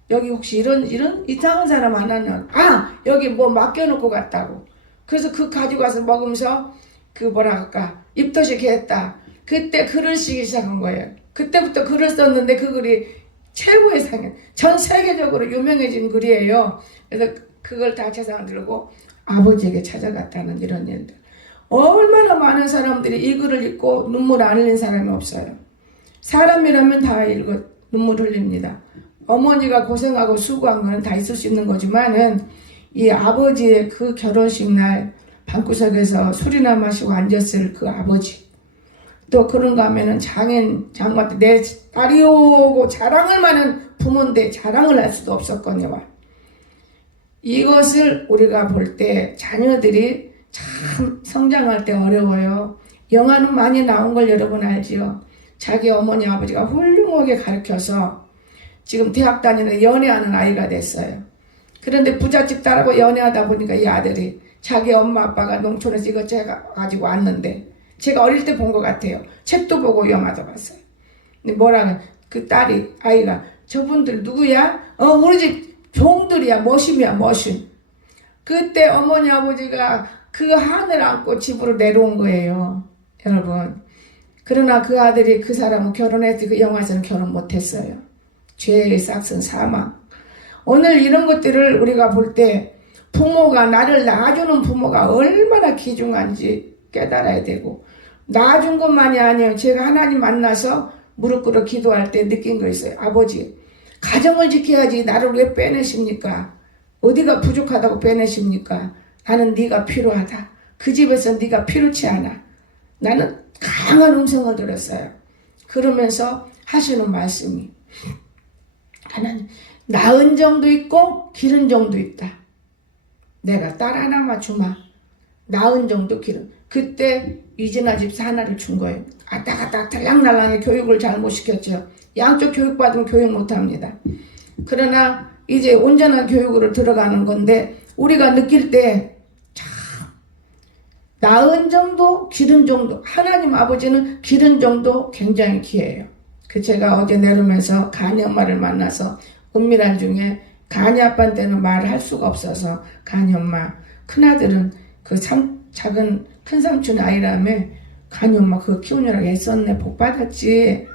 여기 혹시 이런 이상한 사람 안 하냐? 아, 여기 뭐 맡겨놓고 갔다고. 그래서 그 가지고 와서 먹으면서 그 뭐라 할까, 입덧이 개했다. 그때 글을 쓰기 시작한 거예요. 그때부터 글을 썼는데 그 글이 최고의 상해, 전 세계적으로 유명해진 글이에요. 그래서 그걸 다 재산을 들고 아버지에게 찾아갔다는 이런 일들. 얼마나 많은 사람들이 이 글을 읽고 눈물 안 흘린 사람이 없어요. 사람이라면 다 읽어 눈물 흘립니다. 어머니가 고생하고 수고한 거는 다 있을 수 있는 거지만은 이 아버지의 그 결혼식 날 방구석에서 술이나 마시고 앉았을 그 아버지, 또 그런가 하면은 장모한테 내 딸이 오고 자랑을 많은 부모인데 자랑을 할 수도 없었거니와. 이것을 우리가 볼 때 자녀들이 참 성장할 때 어려워요. 영화는 많이 나온 걸 여러분 알지요. 자기 어머니 아버지가 훌륭하게 가르쳐서 지금 대학 다니는 연애하는 아이가 됐어요. 그런데 부잣집 딸하고 연애하다 보니까 이 아들이 자기 엄마 아빠가 농촌에서 이것 제가 가지고 왔는데 제가 어릴 때 본 것 같아요. 책도 보고 영화도 봤어요. 근데 뭐라고 그 딸이 아이가 저분들 누구야? 우리 집 종들이야. 머심이야 머심. 그때 어머니 아버지가 그 한을 안고 집으로 내려온 거예요. 여러분. 그러나 그 아들이 그 사람은 결혼했지 그 영화에서는 결혼 못했어요. 죄의 싹슨 사망. 오늘 이런 것들을 우리가 볼 때 부모가 나를 낳아주는 부모가 얼마나 귀중한지 깨달아야 되고 낳아준 것만이 아니에요. 제가 하나님 만나서 무릎 꿇어 기도할 때 느낀 거 있어요. 아버지 가정을 지켜야지 나를 왜 빼내십니까? 어디가 부족하다고 빼내십니까? 나는 네가 필요하다. 그 집에서 네가 필요치 않아. 나는 강한 음성을 들었어요. 그러면서 하시는 말씀이 하나님 낳은 정도 있고 기른 정도 있다. 내가 딸 하나만 주마. 낳은 정도 기른. 그때 이진아 집사 하나를 준 거예요. 아따가따 들락날락의 교육을 잘못 시켰죠. 양쪽 교육받으면 교육 못합니다. 그러나 이제 온전한 교육으로 들어가는 건데 우리가 느낄 때 참 낳은 정도 기른 정도 하나님 아버지는 기른 정도 굉장히 귀해요. 그 제가 어제 내려오면서 가니 엄마를 만나서 은밀한 중에 가니 아빠한테는 말을 할 수가 없어서 가니 엄마 큰아들은 그 작은 큰삼촌 아이라며 가니 엄마 그거 키우느라고 애썼네 복 받았지.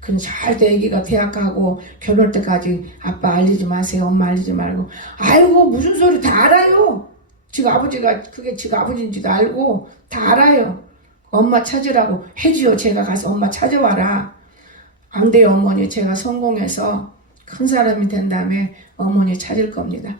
그럼 절대 애기가 대학 가고 결혼할 때까지 아빠 알리지 마세요. 엄마 알리지 말고. 아이고 무슨 소리 다 알아요. 지금 아버지가 그게 지금 아버지인지도 알고 다 알아요. 엄마 찾으라고 해줘요. 제가 가서 엄마 찾아와라. 안 돼요 어머니. 제가 성공해서 큰 사람이 된 다음에 어머니 찾을 겁니다.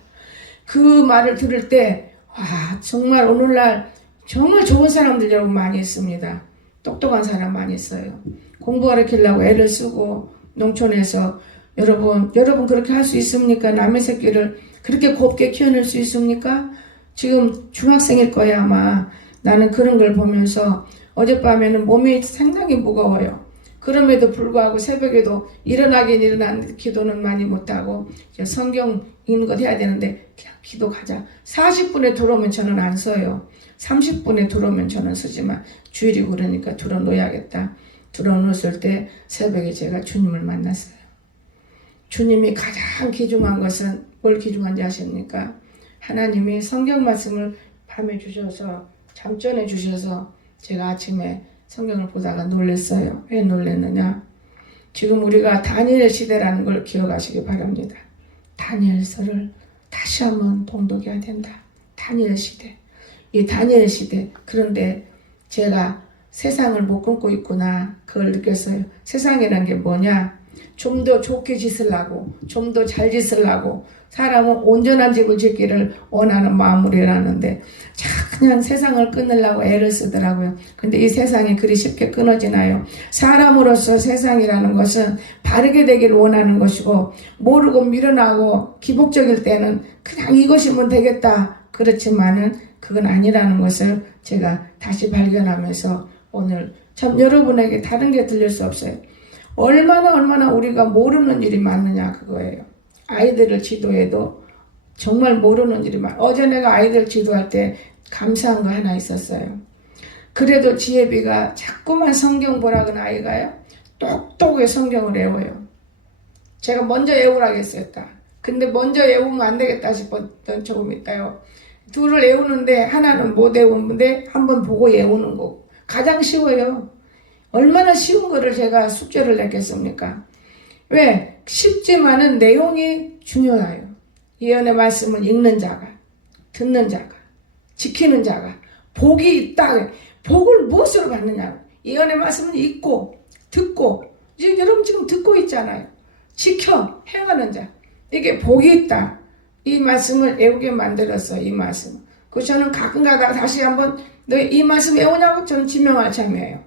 그 말을 들을 때 와 정말 오늘날 정말 좋은 사람들 여러분 많이 있습니다. 똑똑한 사람 많이 있어요. 공부가르치려고 애를 쓰고 농촌에서 여러분 그렇게 할 수 있습니까? 남의 새끼를 그렇게 곱게 키워낼 수 있습니까? 지금 중학생일 거야 아마. 나는 그런 걸 보면서 어젯밤에는 몸이 상당히 무거워요. 그럼에도 불구하고 새벽에도 일어나긴 일어났는데 기도는 많이 못하고 성경 읽는 것 해야 되는데 그냥 기도 가자. 40분에 들어오면 저는 안 써요. 30분에 들어오면 저는 쓰지만 주일이고 그러니까 들어놓아야겠다. 들어놓았을 때 새벽에 제가 주님을 만났어요. 주님이 가장 귀중한 것은 뭘 귀중한지 아십니까? 하나님이 성경 말씀을 밤에 주셔서 잠전에 주셔서 제가 아침에 성경을 보다가 놀랐어요. 왜 놀랐느냐? 지금 우리가 다니엘 시대라는 걸 기억하시기 바랍니다. 다니엘서를 다시 한번 통독해야 된다. 다니엘 시대. 이 다니엘 시대. 그런데 제가 세상을 못 끊고 있구나. 그걸 느꼈어요. 세상이란 게 뭐냐? 좀 더 좋게 짓으려고, 좀 더 잘 짓으려고 사람은 온전한 집을 짓기를 원하는 마음으로 일하는데 그냥 세상을 끊으려고 애를 쓰더라고요. 근데 이 세상이 그리 쉽게 끊어지나요? 사람으로서 세상이라는 것은 바르게 되기를 원하는 것이고 모르고 밀어나고 기복적일 때는 그냥 이것이면 되겠다. 그렇지만은 그건 아니라는 것을 제가 다시 발견하면서 오늘 참 여러분에게 다른 게 들릴 수 없어요. 얼마나 우리가 모르는 일이 많느냐 그거예요. 아이들을 지도해도 정말 모르는 일이 많아요. 어제 내가 아이들 지도할 때 감사한 거 하나 있었어요. 그래도 지혜비가 자꾸만 성경 보라는 아이가요. 똑똑하게 성경을 외워요. 제가 먼저 외우라고 했어요. 근데 먼저 외우면 안 되겠다 싶었던 조금 있다요. 둘을 외우는데 하나는 못 외우는데 한번 보고 외우는 거. 가장 쉬워요. 얼마나 쉬운 거를 제가 숙제를 냈겠습니까? 왜? 쉽지만은 내용이 중요해요. 예언의 말씀을 읽는 자가, 듣는 자가, 지키는 자가 복이 있다. 복을 무엇으로 받느냐고. 예언의 말씀은 읽고 듣고 이제 여러분 지금 듣고 있잖아요. 지켜 행하는 자. 이게 복이 있다. 이 말씀을 외우게 만들었어. 이 말씀. 그 저는 가끔 가다가 다시 한번 너 이 말씀 외우냐고 저는 지명할 참이에요.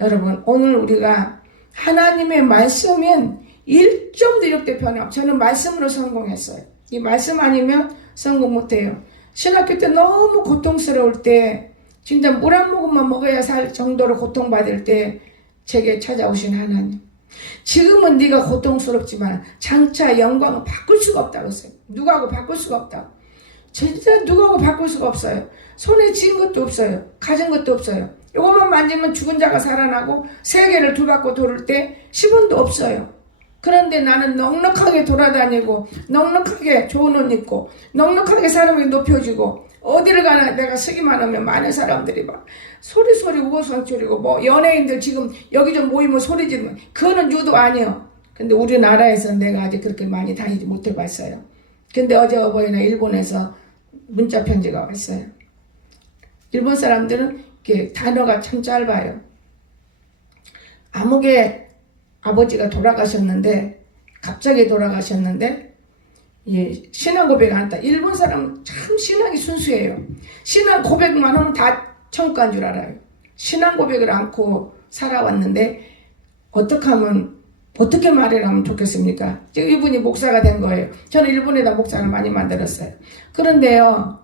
여러분 오늘 우리가 하나님의 말씀은 1점도 이렇게 변함. 저는 말씀으로 성공했어요. 이 말씀 아니면 성공 못해요. 신학교 때 너무 고통스러울 때 진짜 물 한 모금만 먹어야 살 정도로 고통받을 때 제게 찾아오신 하나님. 지금은 네가 고통스럽지만 장차 영광은 바꿀 수가 없다고 했어요. 누구하고 바꿀 수가 없다. 진짜 누구하고 바꿀 수가 없어요. 손에 쥔 것도 없어요. 가진 것도 없어요. 이것만 만지면 죽은 자가 살아나고 세계를 두 바퀴 돌을 때 10원도 없어요. 그런데 나는 넉넉하게 돌아다니고 넉넉하게 좋은 옷 입고 넉넉하게 사람이 높여주고 어디를 가나 내가 쓰기만 하면 많은 사람들이 막 소리 우거선 줄이고 뭐 연예인들 지금 여기 좀 모이면 소리 지르면 그거는 유도 아니에요. 근데 우리나라에서는 내가 아직 그렇게 많이 다니지 못해봤어요. 근데 어제 어버이날 일본에서 문자 편지가 왔어요. 일본 사람들은 이렇게 단어가 참 짧아요. 아무개 아버지가 돌아가셨는데 갑자기 돌아가셨는데 예, 신앙 고백 안 했다. 일본 사람은 참 신앙이 순수해요. 신앙 고백만 하면 다 천국 간 줄 알아요. 신앙 고백을 않고 살아왔는데 어떻게 말을 하면 좋겠습니까? 지금 이분이 목사가 된 거예요. 저는 일본에다 목사를 많이 만들었어요. 그런데요,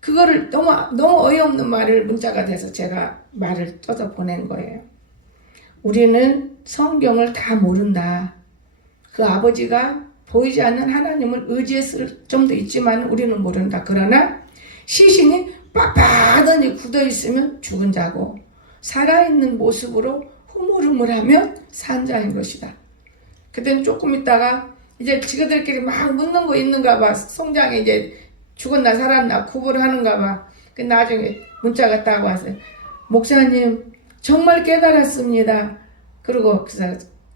그거를 너무 어이없는 말을 문자가 돼서 제가 말을 써서 보낸 거예요. 우리는 성경을 다 모른다. 그 아버지가 보이지 않는 하나님을 의지했을 점도 있지만 우리는 모른다. 그러나 시신이 빳빳하니 굳어있으면 죽은 자고 살아있는 모습으로 흐물흐물하면 산 자인 것이다. 그때는 조금 있다가 이제 지그들끼리 막 묻는 거 있는가 봐. 송장에 이제 죽었나 살았나 구분을 하는가 봐. 그 나중에 문자가 딱 왔어요. 목사님 정말 깨달았습니다. 그리고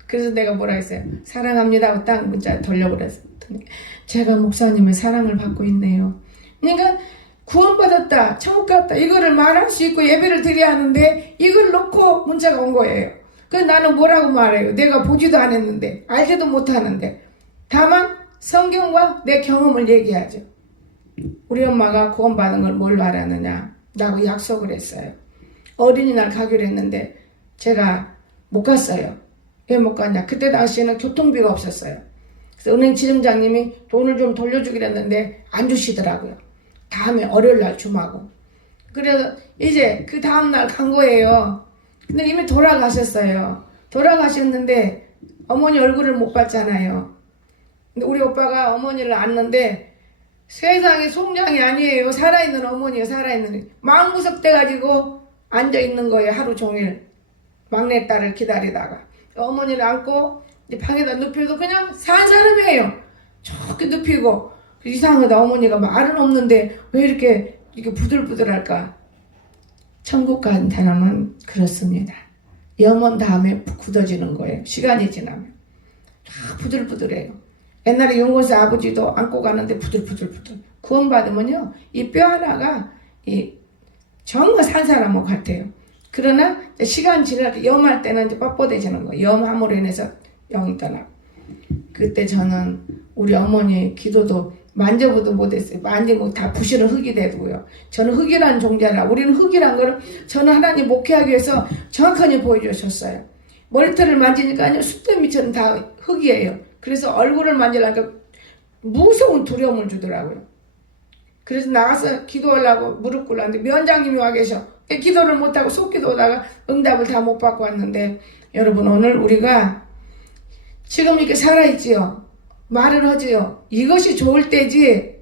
그래서 내가 뭐라 했어요. 사랑합니다 하고 딱 문자 돌려보냈더니 제가 목사님의 사랑을 받고 있네요. 그러니까 구원받았다 천국 갔다 이거를 말할 수 있고 예배를 드려야 하는데 이걸 놓고 문자가 온 거예요. 그래서 나는 뭐라고 말해요. 내가 보지도 않았는데 알지도 못하는데 다만 성경과 내 경험을 얘기하죠. 우리 엄마가 구원받은 걸 뭘로 알았느냐. 라고 약속을 했어요. 어린이날 가기로 했는데 제가 못 갔어요. 왜 못 갔냐. 그때 당시에는 교통비가 없었어요. 그래서 은행 지점장님이 돈을 좀 돌려주기로 했는데 안 주시더라고요. 다음에 월요일날 주마고. 그래서 이제 그 다음날 간 거예요. 근데 이미 돌아가셨어요. 돌아가셨는데 어머니 얼굴을 못 봤잖아요. 근데 우리 오빠가 어머니를 안는데 세상에 송장이 아니에요. 살아있는 어머니가 살아있는 마음구석 돼가지고 앉아있는 거예요. 하루 종일 막내딸을 기다리다가 어머니를 안고 이제 방에다 눕혀도 그냥 산 사람이에요. 좋게 눕히고 이상하다. 어머니가 말은 없는데 왜 이렇게 부들부들할까. 천국 간 사람은 그렇습니다. 영원 다음에 굳어지는 거예요. 시간이 지나면 다 부들부들해요. 옛날에 용건사 아버지도 안고 가는데 부들부들 구원받으면요 이 뼈 하나가 정말 산 사람하고 같아요. 그러나 시간 지날 때 염할 때는 이제 뻣뻣해지는 거예요. 염함으로 인해서 영이 떠나고. 그때 저는 우리 어머니 기도도 만져보도 못했어요. 만지면 다 부시는 흙이 되고요. 저는 흙이란 종자라. 우리는 흙이란 거를 저는 하나님 목회하기 위해서 정확하게 보여주셨어요. 머리털을 만지니까 숯대미처럼 다 흙이에요. 그래서 얼굴을 만지려니까 무서운 두려움을 주더라고요. 그래서 나가서 기도하려고 무릎 꿇었는데 면장님이 와 계셔. 기도를 못하고 속기도 오다가 응답을 다 못 받고 왔는데 여러분 오늘 우리가 지금 이렇게 살아있지요. 말을 하지요. 이것이 좋을 때지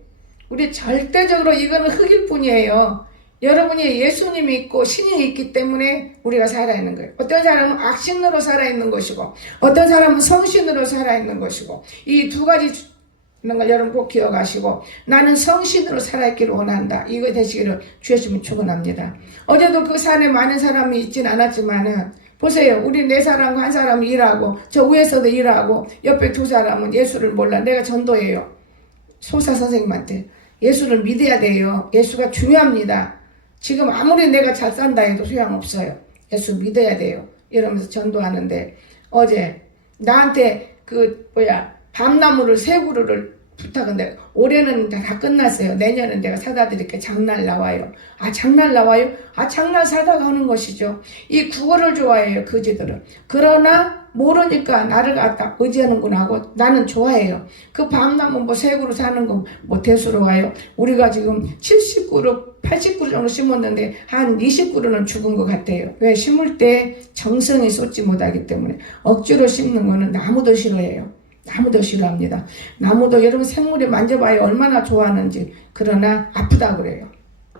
우리 절대적으로 이거는 흙일 뿐이에요. 여러분이 예수님이 있고 신이 있기 때문에 우리가 살아있는 거예요. 어떤 사람은 악신으로 살아있는 것이고 어떤 사람은 성신으로 살아있는 것이고 이 두 가지 있는 걸 여러분 꼭 기억하시고 나는 성신으로 살아있기를 원한다. 이거 되시기를 주였으면 축원합니다. 어제도 그 산에 많은 사람이 있진 않았지만은 보세요. 우리 네 사람과 한 사람이 일하고 저 위에서도 일하고 옆에 두 사람은 예수를 몰라. 내가 전도해요. 소사 선생님한테 예수를 믿어야 돼요. 예수가 중요합니다. 지금 아무리 내가 잘 산다 해도 소용없어요. 예수 믿어야 돼요. 이러면서 전도하는데 어제 나한테 밤나무를 세 그루를 부탁은 올해는 다 끝났어요. 내년은 내가 사다 드릴게. 장날 나와요. 아, 장날 나와요? 아, 장날 사다가 하는 것이죠. 이 국어를 좋아해요, 그지들은. 그러나 모르니까 나를 갖다 의지하는구나 하고 나는 좋아해요. 그 밤나무 뭐 세그루 사는 거 뭐 대수로워요. 우리가 지금 70그루, 80그루 정도 심었는데 한 20그루는 죽은 것 같아요. 왜? 심을 때 정성이 쏟지 못하기 때문에. 억지로 심는 거는 나무도 싫어해요. 나무도 싫어합니다. 나무도 여러분 생물에 만져봐야 얼마나 좋아하는지. 그러나 아프다 그래요.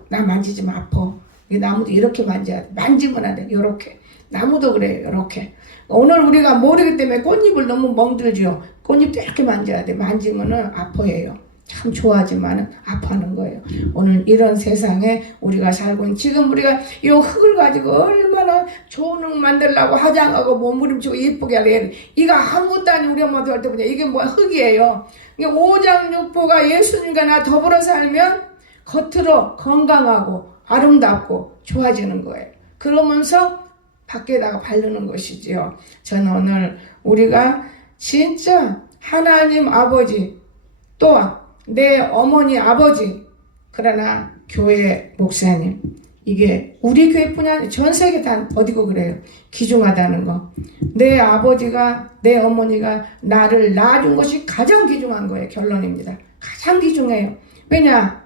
나 만지지만 아파. 이 나무도 이렇게 만져야 돼. 만지면 안 돼. 요렇게. 나무도 그래요. 요렇게. 오늘 우리가 모르기 때문에 꽃잎을 너무 멍들죠. 꽃잎도 이렇게 만져야 돼. 만지면은 아파해요. 참 좋아하지만은 아파하는 거예요. 오늘 이런 세상에 우리가 살고 있는, 지금 우리가 이 흙을 가지고 얼마나 좋은 흙 만들려고 화장하고 몸부림치고 예쁘게 하래. 이거 아무것도 아닌 우리 엄마도 할 때 보냐. 이게 뭐 흙이에요. 이게 오장육부가 예수님과 나 더불어 살면 겉으로 건강하고 아름답고 좋아지는 거예요. 그러면서 밖에다가 바르는 것이지요. 저는 오늘 우리가 진짜 하나님 아버지 또한 내 어머니 아버지 그러나 교회 목사님 이게 우리 교회뿐이 아니라 전 세계 다 어디고 그래요. 귀중하다는 거. 내 아버지가 내 어머니가 나를 낳아준 것이 가장 귀중한 거예요. 결론입니다. 가장 귀중해요. 왜냐?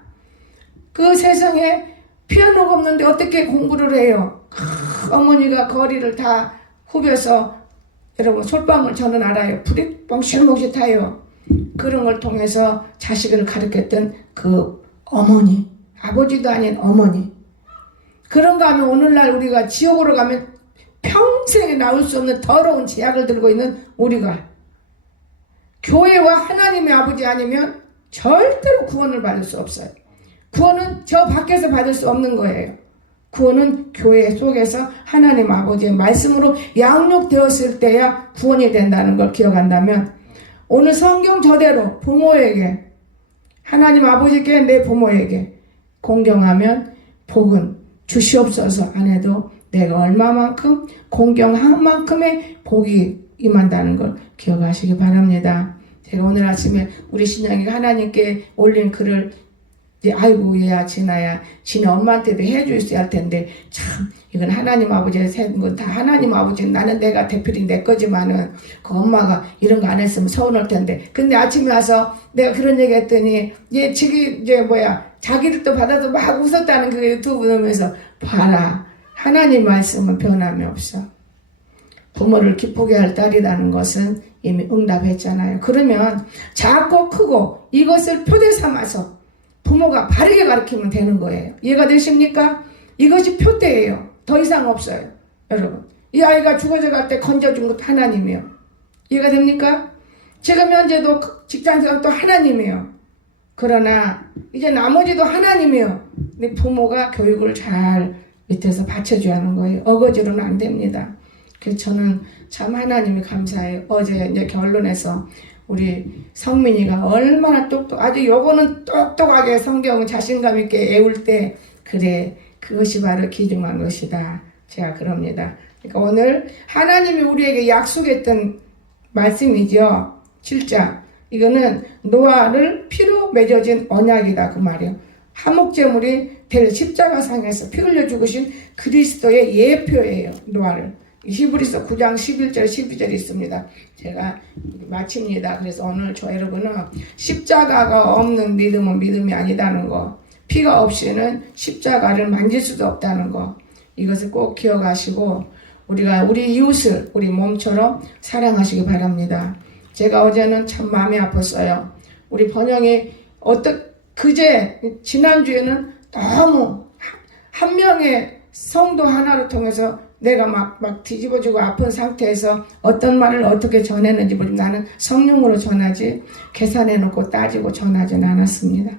그 세상에 피아노가 없는데 어떻게 공부를 해요? 어머니가 거리를 다 후벼서 여러분 솔방울 저는 알아요. 불이 뻥실멍실 타요. 그런 걸 통해서 자식을 가르쳤던 그 어머니, 아버지도 아닌 어머니. 그런가 하면 오늘날 우리가 지옥으로 가면 평생에 나올 수 없는 더러운 제약을 들고 있는 우리가 교회와 하나님의 아버지 아니면 절대로 구원을 받을 수 없어요. 구원은 저 밖에서 받을 수 없는 거예요. 구원은 교회 속에서 하나님 아버지의 말씀으로 양육되었을 때야 구원이 된다는 걸 기억한다면 오늘 성경 저대로 부모에게 하나님 아버지께 내 부모에게 공경하면 복은 주시옵소서 안 해도 내가 얼마만큼 공경한 만큼의 복이 임한다는 걸 기억하시기 바랍니다. 제가 오늘 아침에 우리 신영이가 하나님께 올린 글을 아이고 얘야 진아야 지네 엄마한테도 해주셔야 할 텐데 참 이건 하나님 아버지의 세운 건 다 하나님 아버지 나는 내가 대필이 내 거지만은 그 엄마가 이런 거 안 했으면 서운할 텐데 근데 아침에 와서 내가 그런 얘기 했더니 얘 자기들도 받아서 막 웃었다는 그 유튜브 보면서 봐라 하나님 말씀은 변함이 없어. 부모를 기쁘게 할 딸이라는 것은 이미 응답했잖아요. 그러면 작고 크고 이것을 표대 삼아서 부모가 바르게 가르치면 되는 거예요. 이해가 되십니까? 이것이 표대예요. 더 이상 없어요. 여러분 이 아이가 죽어져 갈 때 건져준 것도 하나님이에요. 이해가 됩니까? 지금 현재도 직장생활도 하나님이에요. 그러나 이제 나머지도 하나님이에요. 근데 부모가 교육을 잘 밑에서 받쳐줘야 하는 거예요. 어거지로는 안 됩니다. 그래서 저는 참 하나님이 감사해요. 어제 이제 결론에서 우리 성민이가 얼마나 아주 요거는 똑똑하게 성경 자신감 있게 애울 때 그래 그것이 바로 귀중한 것이다. 제가 그럽니다. 그러니까 오늘 하나님이 우리에게 약속했던 말씀이죠. 7장 이거는 노아를 피로 맺어진 언약이다 그 말이에요. 화목제물이 될 십자가상에서 피 흘려 죽으신 그리스도의 예표예요. 노아를. 히브리서 9장 11절 12절이 있습니다. 제가 마칩니다. 그래서 오늘 저 여러분은 십자가가 없는 믿음은 믿음이 아니다는 거, 피가 없이는 십자가를 만질 수도 없다는 거, 이것을 꼭 기억하시고 우리가 우리 이웃을 우리 몸처럼 사랑하시기 바랍니다. 제가 어제는 참 마음이 아팠어요. 우리 번영이 지난주에는 너무 한 명의 성도 하나를 통해서 내가 막 뒤집어지고 아픈 상태에서 어떤 말을 어떻게 전했는지 모르지만 나는 성령으로 전하지 계산해놓고 따지고 전하지는 않았습니다.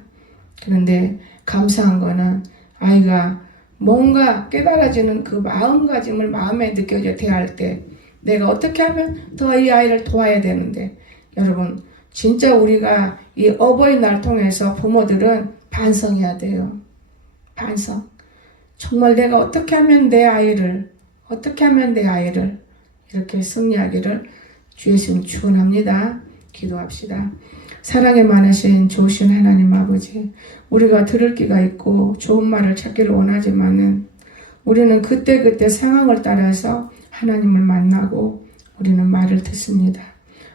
그런데 감사한 거는 아이가 뭔가 깨달아지는 그 마음가짐을 마음에 느껴져 대할 때 내가 어떻게 하면 더 이 아이를 도와야 되는데 여러분 진짜 우리가 이 어버이날 통해서 부모들은 반성해야 돼요. 반성. 정말 내가 어떻게 하면 내 아이를 이렇게 승리하기를 주 예수님 축원합니다. 기도합시다. 사랑이 많으신 좋으신 하나님 아버지, 우리가 들을 기가 있고 좋은 말을 찾기를 원하지만은 우리는 그때그때 상황을 따라서 하나님을 만나고 우리는 말을 듣습니다.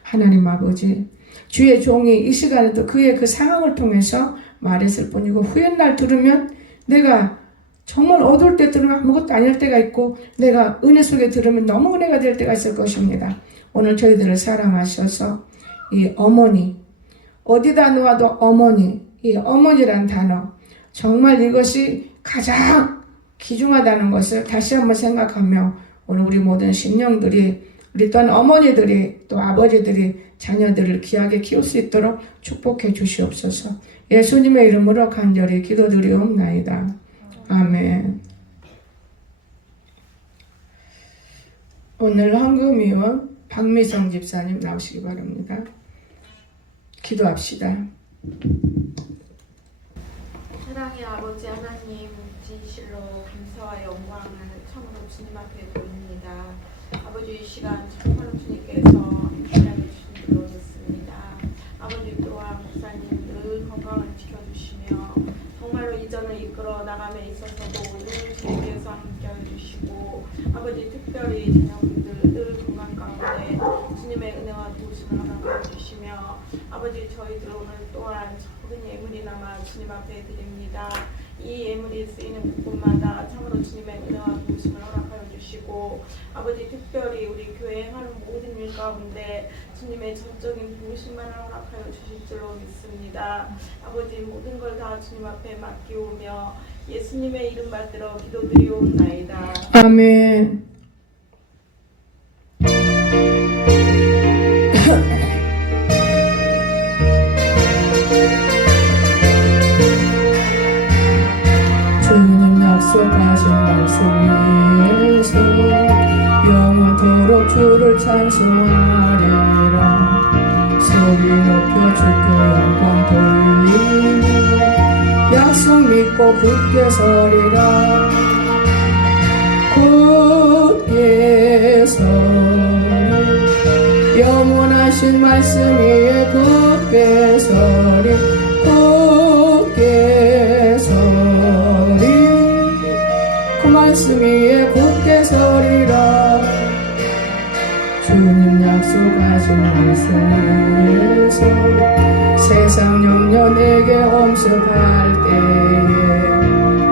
하나님 아버지, 주의 종이 이 시간에도 그의 그 상황을 통해서 말했을 뿐이고 후옛날 들으면 내가 정말 어두울 때 들으면 아무것도 아닐 때가 있고 내가 은혜 속에 들으면 너무 은혜가 될 때가 있을 것입니다. 오늘 저희들을 사랑하셔서 이 어머니, 어디다 놓아도 어머니, 이 어머니란 단어, 정말 이것이 가장 귀중하다는 것을 다시 한번 생각하며 오늘 우리 모든 심령들이, 우리 또한 어머니들이 또 아버지들이 자녀들을 귀하게 키울 수 있도록 축복해 주시옵소서. 예수님의 이름으로 간절히 기도드리옵나이다. 아멘. 오늘 헌금위원 박미성 집사님 나오시기 바랍니다. 기도합시다. 사랑의 아버지 하나님, 진실로 감사와 영광을 처음으로 주님 앞에 드립니다. 아버지, 이 시간 정말로 주님께서 함께하게 주신 줄로 믿습니다. 아버지 또한 목사님 늘 건강을 지켜주시며 정말로 이전을 이끌어 나감에 있어서도 늘 주님께서 함께해 주시고 아버지 특별히 자녀분들 늘 건강 가운데 주님의 은혜와 도우심을 허락해 주시며 아버지 저희들 오늘 또한 적은 예물이 남아 주님 앞에 드립니다. 이 예물이 쓰이는 곳마다 참으로 주님의 은혜와 도우심을 허락하여 주시고 아버지 특별히 우리 교회 행하는 모든 일 가운데 주님의 전적인 도우심만을 허락하여 주실 줄로 믿습니다. 아버지 모든 걸 다 주님 앞에 맡기오며 예수님의 이름 받들어 기도드리옵나이다. 아멘. 주님 약속하신 말씀 위에서 영원토록 주를 찬송하리라. 소리 높여 주께 영광 돌리며 약속 믿고 굳게 서리라. 굳게 서리 영원하신 말씀 위에 굳게 서리. 굳게 서리 그 말씀 위에 굳게 서리라. 주님 약속하신 말씀 위에서 세상 영녀 내게 엄습할 때에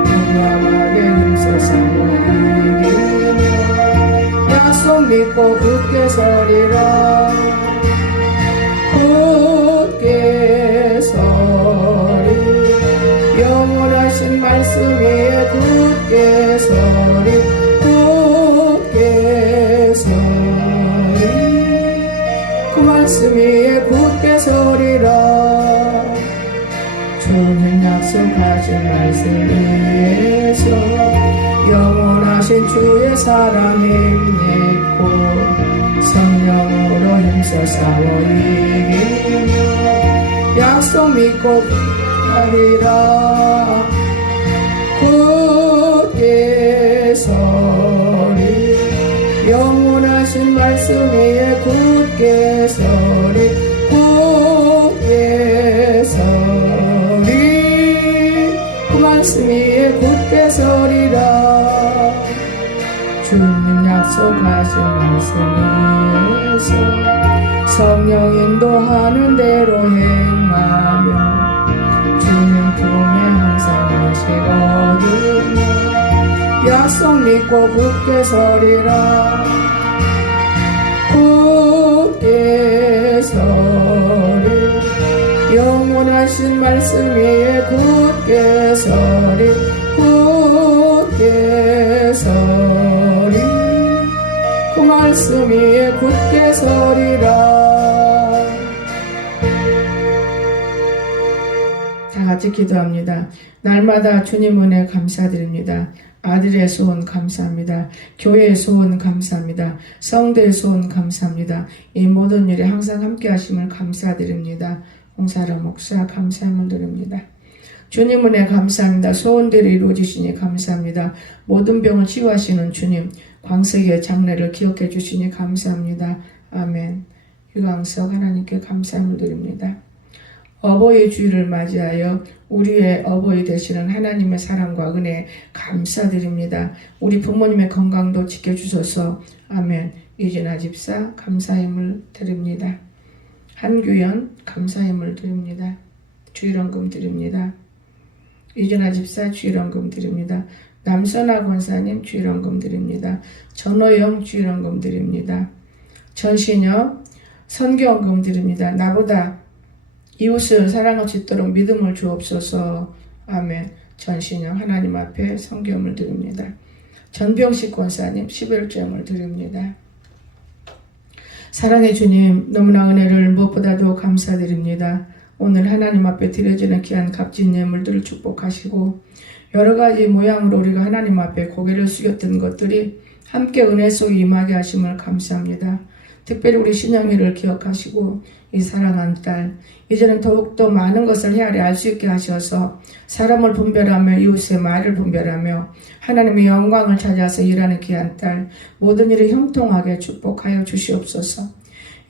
용감하게 힘써 싸워 이기며 약속 믿고 굳게 서리라. 굳게 서리 영원하신 말씀 위에 굳게 서리. 굳게 서리 그 말씀 위에 굳게 서리라. 주님 약속하신 말씀 위에서 영원하신 주의 사랑 힘입고 성령으로 힘써 싸워 이기며 약속 믿고 하리라. 굳게 서리 영원하신 말씀 위에 굳게 서리. 굳게 서리 그 말씀 위에 굳게 서리라. 주님 약속하신 말씀 위에서 성령 인도하는 대로 행하며 주님 품에 항상 하시거든요. 약속 믿고 굳게 서리라. 굳게 서리 영원하신 말씀 위에 굳게 서리. 굳게 서리 그 말씀 위에 굳게 서리라. 다 같이 기도합니다. 날마다 주님 은혜 감사드립니다. 아들의 소원 감사합니다. 교회의 소원 감사합니다. 성도의 소원 감사합니다. 이 모든 일에 항상 함께 하심을 감사드립니다. 홍사라 목사 감사함을 드립니다. 주님 은혜 감사합니다. 소원들이 이루어지시니 감사합니다. 모든 병을 치유하시는 주님, 광석의 장례를 기억해 주시니 감사합니다. 아멘. 유광석 하나님께 감사함을 드립니다. 어버이 주일을 맞이하여 우리의 어버이 되시는 하나님의 사랑과 은혜 감사드립니다. 우리 부모님의 건강도 지켜주셔서 아멘. 이진아 집사 감사힘을 드립니다. 한규연 감사힘을 드립니다. 주일원금 드립니다. 이진아 집사 주일원금 드립니다. 남선아 권사님 주일원금 드립니다. 전호영 주일원금 드립니다. 전신여 선교원금 드립니다. 나보다 이웃을 사랑할 수 있도록 믿음을 주옵소서. 아멘. 전신여 하나님 앞에 선교음을 드립니다. 전병식 권사님 11점을 드립니다. 사랑의 주님, 너무나 은혜를 무엇보다도 감사드립니다. 오늘 하나님 앞에 드려지는 귀한 값진 예물들을 축복하시고 여러 가지 모양으로 우리가 하나님 앞에 고개를 숙였던 것들이 함께 은혜 속에 임하게 하심을 감사합니다. 특별히 우리 신영이를 기억하시고 이 사랑하는 딸, 이제는 더욱더 많은 것을 헤아려 알 수 있게 하셔서 사람을 분별하며 이웃의 말을 분별하며 하나님의 영광을 찾아서 일하는 귀한 딸, 모든 일을 형통하게 축복하여 주시옵소서.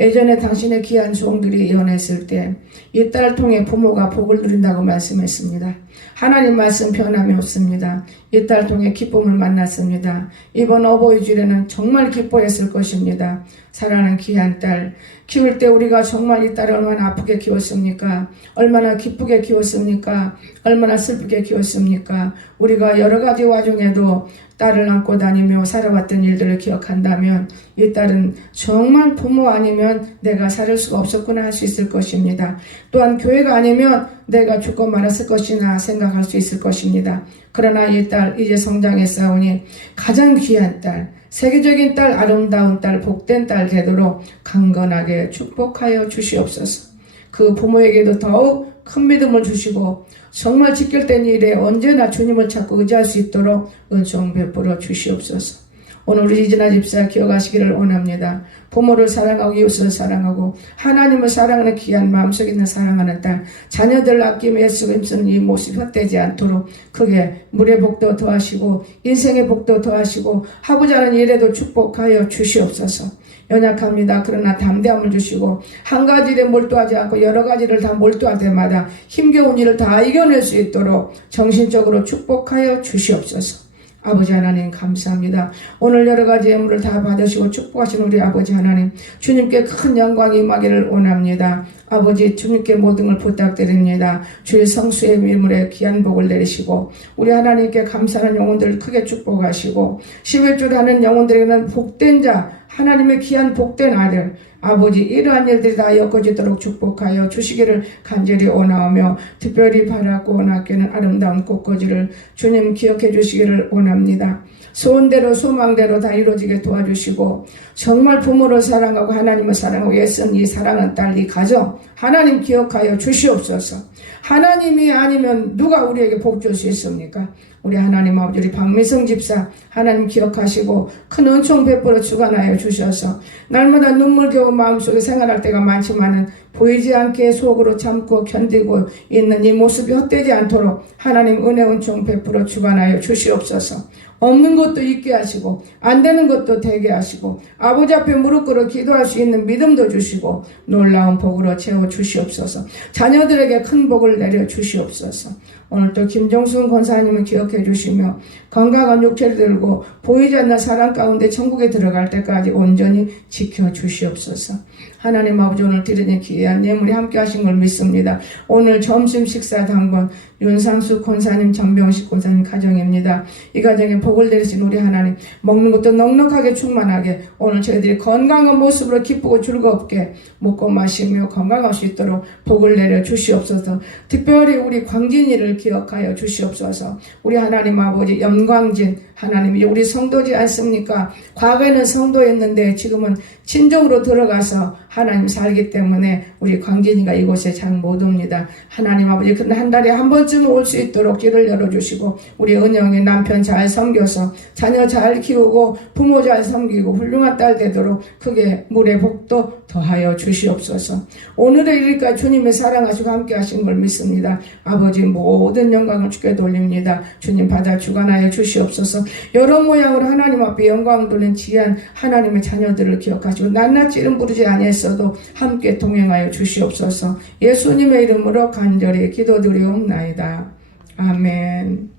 예전에 당신의 귀한 종들이 예언했을 때 이 딸을 통해 부모가 복을 누린다고 말씀했습니다. 하나님 말씀 변함이 없습니다. 이 딸을 통해 기쁨을 만났습니다. 이번 어버이 주일에는 정말 기뻐했을 것입니다. 사랑하는 귀한 딸, 키울 때 우리가 정말 이 딸을 얼마나 아프게 키웠습니까? 얼마나 기쁘게 키웠습니까? 얼마나 슬프게 키웠습니까? 우리가 여러 가지 와중에도 딸을 안고 다니며 살아왔던 일들을 기억한다면 이 딸은 정말 부모 아니면 내가 살 수가 없었구나 할 수 있을 것입니다. 또한 교회가 아니면 내가 죽고 말았을 것이나 생각할 수 있을 것입니다. 그러나 이 딸 이제 성장했사오니 가장 귀한 딸, 세계적인 딸, 아름다운 딸, 복된 딸 되도록 강건하게 축복하여 주시옵소서. 그 부모에게도 더욱 큰 믿음을 주시고 정말 직결된 일에 언제나 주님을 찾고 의지할 수 있도록 은총 베풀어 주시옵소서. 오늘 우리 이진아 집사 기억하시기를 원합니다. 부모를 사랑하고 이웃을 사랑하고 하나님을 사랑하는 귀한 마음속에 있는 사랑하는 딸, 자녀들을 아끼며 애쓰고 힘쓰는 이 모습이 헛되지 않도록 크게 물의 복도 더하시고 인생의 복도 더하시고 하고자 하는 일에도 축복하여 주시옵소서. 연약합니다. 그러나 담대함을 주시고 한 가지 일에 몰두하지 않고 여러 가지를 다 몰두할 때마다 힘겨운 일을 다 이겨낼 수 있도록 정신적으로 축복하여 주시옵소서. 아버지 하나님 감사합니다. 오늘 여러 가지 예물을 다 받으시고 축복하신 우리 아버지 하나님, 주님께 큰 영광이 임하기를 원합니다. 아버지 주님께 모든 걸 부탁드립니다. 주의 성수의 밀물에 귀한 복을 내리시고 우리 하나님께 감사하는 영혼들을 크게 축복하시고 11줄 하는 영혼들에게는 복된 자, 하나님의 귀한 복된 아들, 아버지 이러한 일들이 다 엮어지도록 축복하여 주시기를 간절히 원하오며 특별히 바라고 원하기는 아름다운 꽃꽂이를 주님 기억해 주시기를 원합니다. 소원대로 소망대로 다 이루어지게 도와주시고 정말 부모를 사랑하고 하나님을 사랑하고 애쓴 이 사랑하는 딸, 이 가정 하나님 기억하여 주시옵소서. 하나님이 아니면 누가 우리에게 복 줄 수 있습니까? 우리 하나님 아버지 우리 박미성 집사 하나님 기억하시고 큰 은총 베풀어 주관하여 주셔서 날마다 눈물겨운 마음속에 생활할 때가 많지만은 보이지 않게 속으로 참고 견디고 있는 이 모습이 헛되지 않도록 하나님 은혜 은총 베풀어 주관하여 주시옵소서. 없는 것도 있게 하시고 안 되는 것도 되게 하시고 아버지 앞에 무릎 꿇어 기도할 수 있는 믿음도 주시고 놀라운 복으로 채워 주시옵소서. 자녀들에게 큰 복을 내려 주시옵소서. 오늘 또 김종순 권사님을 기억해 주시며 건강한 육체를 들고 보이지 않는 사랑 가운데 천국에 들어갈 때까지 온전히 지켜 주시옵소서. 하나님 아버지 오늘 드리는 귀한 예물이 함께 하신 걸 믿습니다. 오늘 점심 식사 당번 윤상수 권사님, 정병식 권사님 가정입니다. 이 가정에 복을 내리신 우리 하나님, 먹는 것도 넉넉하게 충만하게 오늘 저희들이 건강한 모습으로 기쁘고 즐겁게 먹고 마시며 건강할 수 있도록 복을 내려 주시옵소서. 특별히 우리 광진이를 기억하여 주시옵소서. 우리 하나님 아버지 영광진 하나님이 우리 성도지 않습니까? 과거에는 성도였는데 지금은 친정으로 들어가서 하나님 살기 때문에 우리 광진이가 이곳에 잘 못 옵니다. 하나님 아버지 근데 한 달에 한 번쯤 올 수 있도록 길을 열어주시고 우리 은영이 남편 잘 섬겨서 자녀 잘 키우고 부모 잘 섬기고 훌륭한 딸 되도록 크게 물의 복도 더하여 주시옵소서. 오늘의 일까지 주님의 사랑하시고 함께 하신 걸 믿습니다. 아버지 모든 모든 영광을 주께 돌립니다. 주님 받아 주관하여 주시옵소서. 여러 모양으로 하나님 앞에 영광을 돌린 귀한 하나님의 자녀들을 기억하시고 낱낱이 이름 부르지 아니했어도 함께 동행하여 주시옵소서. 예수님의 이름으로 간절히 기도드리옵나이다. 아멘.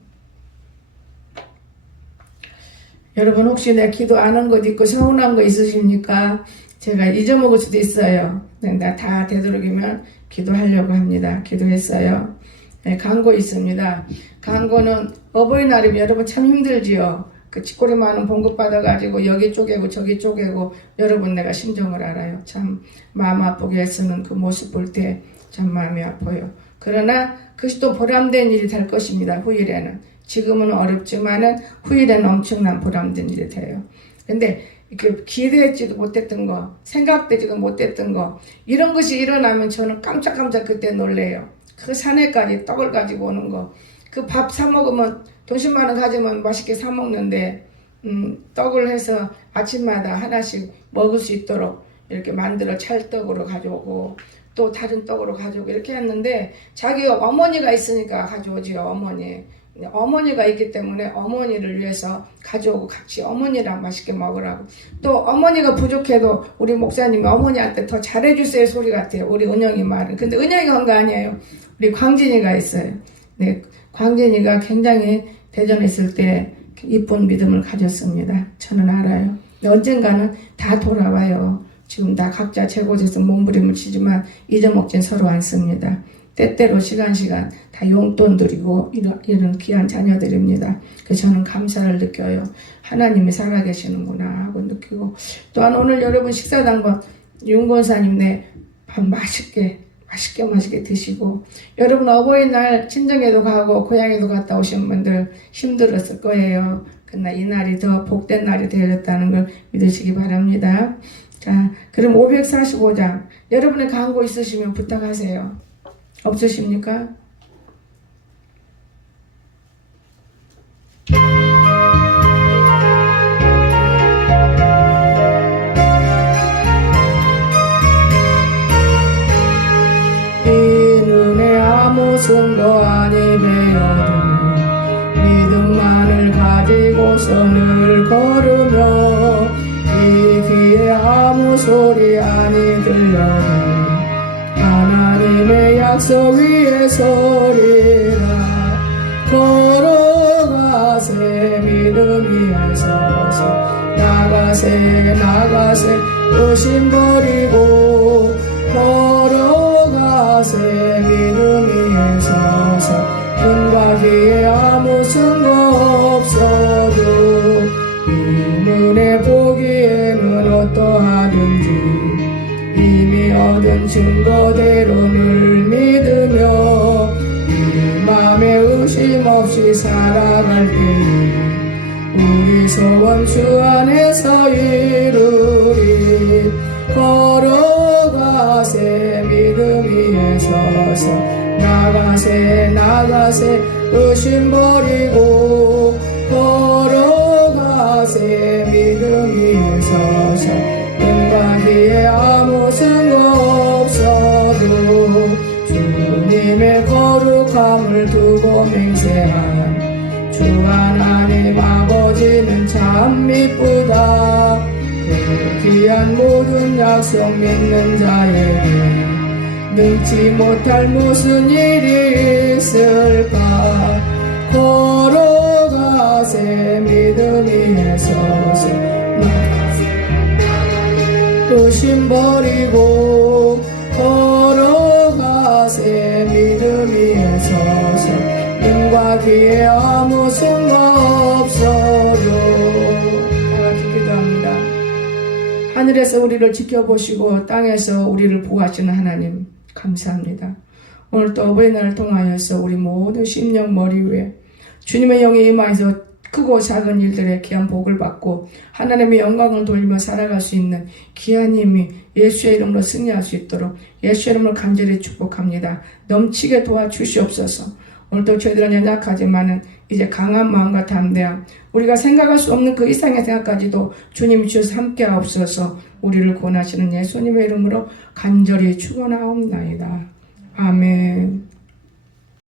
여러분 혹시 내 기도 안 한 것 있고 서운한 거 있으십니까? 제가 잊어먹을 수도 있어요. 나 다 되도록이면 기도하려고 합니다. 기도했어요. 네, 광고 있습니다. 광고는 어버이날이면 여러분 참 힘들지요. 그 치꼬리 많은 봉급 받아가지고 여기 쪼개고 저기 쪼개고 여러분 내가 심정을 알아요. 참 마음 아프게 쓰는 그 모습 볼 때 참 마음이 아파요. 그러나 그것이 또 보람된 일이 될 것입니다. 후일에는. 지금은 어렵지만은 후일에는 엄청난 보람된 일이 돼요. 근데 이렇게 기대했지도 못했던 거, 생각되지도 못했던 거, 이런 것이 일어나면 저는 깜짝깜짝 그때 놀래요. 그 산에까지 떡을 가지고 오는 거. 그 밥 사 먹으면 돈 10만 원 가지면 맛있게 사 먹는데, 떡을 해서 아침마다 하나씩 먹을 수 있도록 이렇게 만들어 찰떡으로 가져오고, 또 다른 떡으로 가져오고 이렇게 했는데, 자기 어머니가 있으니까 가져오지요, 어머니. 어머니가 있기 때문에 어머니를 위해서 가져오고 같이 어머니랑 맛있게 먹으라고. 또 어머니가 부족해도 우리 목사님이 어머니한테 더 잘해주세요 소리 같아요. 우리 은영이 말은. 근데 은영이 한 거 아니에요. 우리 광진이가 있어요. 네, 광진이가 굉장히 대전에 있을 때 이쁜 믿음을 가졌습니다. 저는 알아요. 언젠가는 다 돌아와요. 지금 다 각자 제 곳에서 몸부림을 치지만 잊어먹진 서로 않습니다. 때때로 시간 다 용돈 드리고 이런 귀한 자녀들입니다. 그래서 저는 감사를 느껴요. 하나님이 살아계시는구나 하고 느끼고, 또한 오늘 여러분 식사당번 윤권사님 밥 맛있게 드시고, 여러분 어버이날 친정에도 가고 고향에도 갔다 오신 분들 힘들었을 거예요. 그러나 이 날이 더 복된 날이 되었다는 걸 믿으시기 바랍니다. 자, 그럼 545장 여러분의 광고 있으시면 부탁하세요. 없으십니까? 이 눈에 아무 증거 아니 배어도 믿음만을 가지고서 늘 걸으며 이 귀에 아무 소리 아니 들려도 하나님의 약속 위에 서리라. 걸어가세 믿음 위에 서서 나가세 의심 버리고 걸어가세 믿음 위에 서서 눈과 귀에 아무 증거 없어도 이 눈에 보기에는 어떠하든지 이미 얻은 증거대로 늘 믿으며 이 맘에 의심 없이 살아갈 때에 우리 소원 주 안에서 이루리. 걸어가세 믿음 위에 서서 나가세 의심 버리고 걸어가세 믿음 위에 서서 눈과 귀에 아무 증거 없어도 주님의 거룩함을 두고 맹세한 주 하나님 아버지는 참 미쁘다. 그 귀한 모든 약속 믿는 자에게 능치 못할 무슨 일이 있을까. 걸어가세 믿음 위에 서서 의심 버리고 걸어가세 믿음 위에 서서 눈과 귀에 아무 증거 없어도. 다같이 기도합니다. 하늘에서 우리를 지켜보시고 땅에서 우리를 보호하시는 하나님 감사합니다. 오늘 또 어버이날을 통하여서 우리 모든 심령 머리 위에 주님의 영이 임하여서 크고 작은 일들의 귀한 복을 받고 하나님의 영광을 돌리며 살아갈 수 있는 귀한 힘이 예수의 이름으로 승리할 수 있도록 예수의 이름으로 간절히 축복합니다. 넘치게 도와주시옵소서. 오늘도 저희들은 연약하지만은 이제 강한 마음과 담대함, 우리가 생각할 수 없는 그 이상의 생각까지도 주님 주셔서 함께 하옵소서. 우리를 구원하시는 예수님의 이름으로 간절히 축원하옵나이다. 아멘.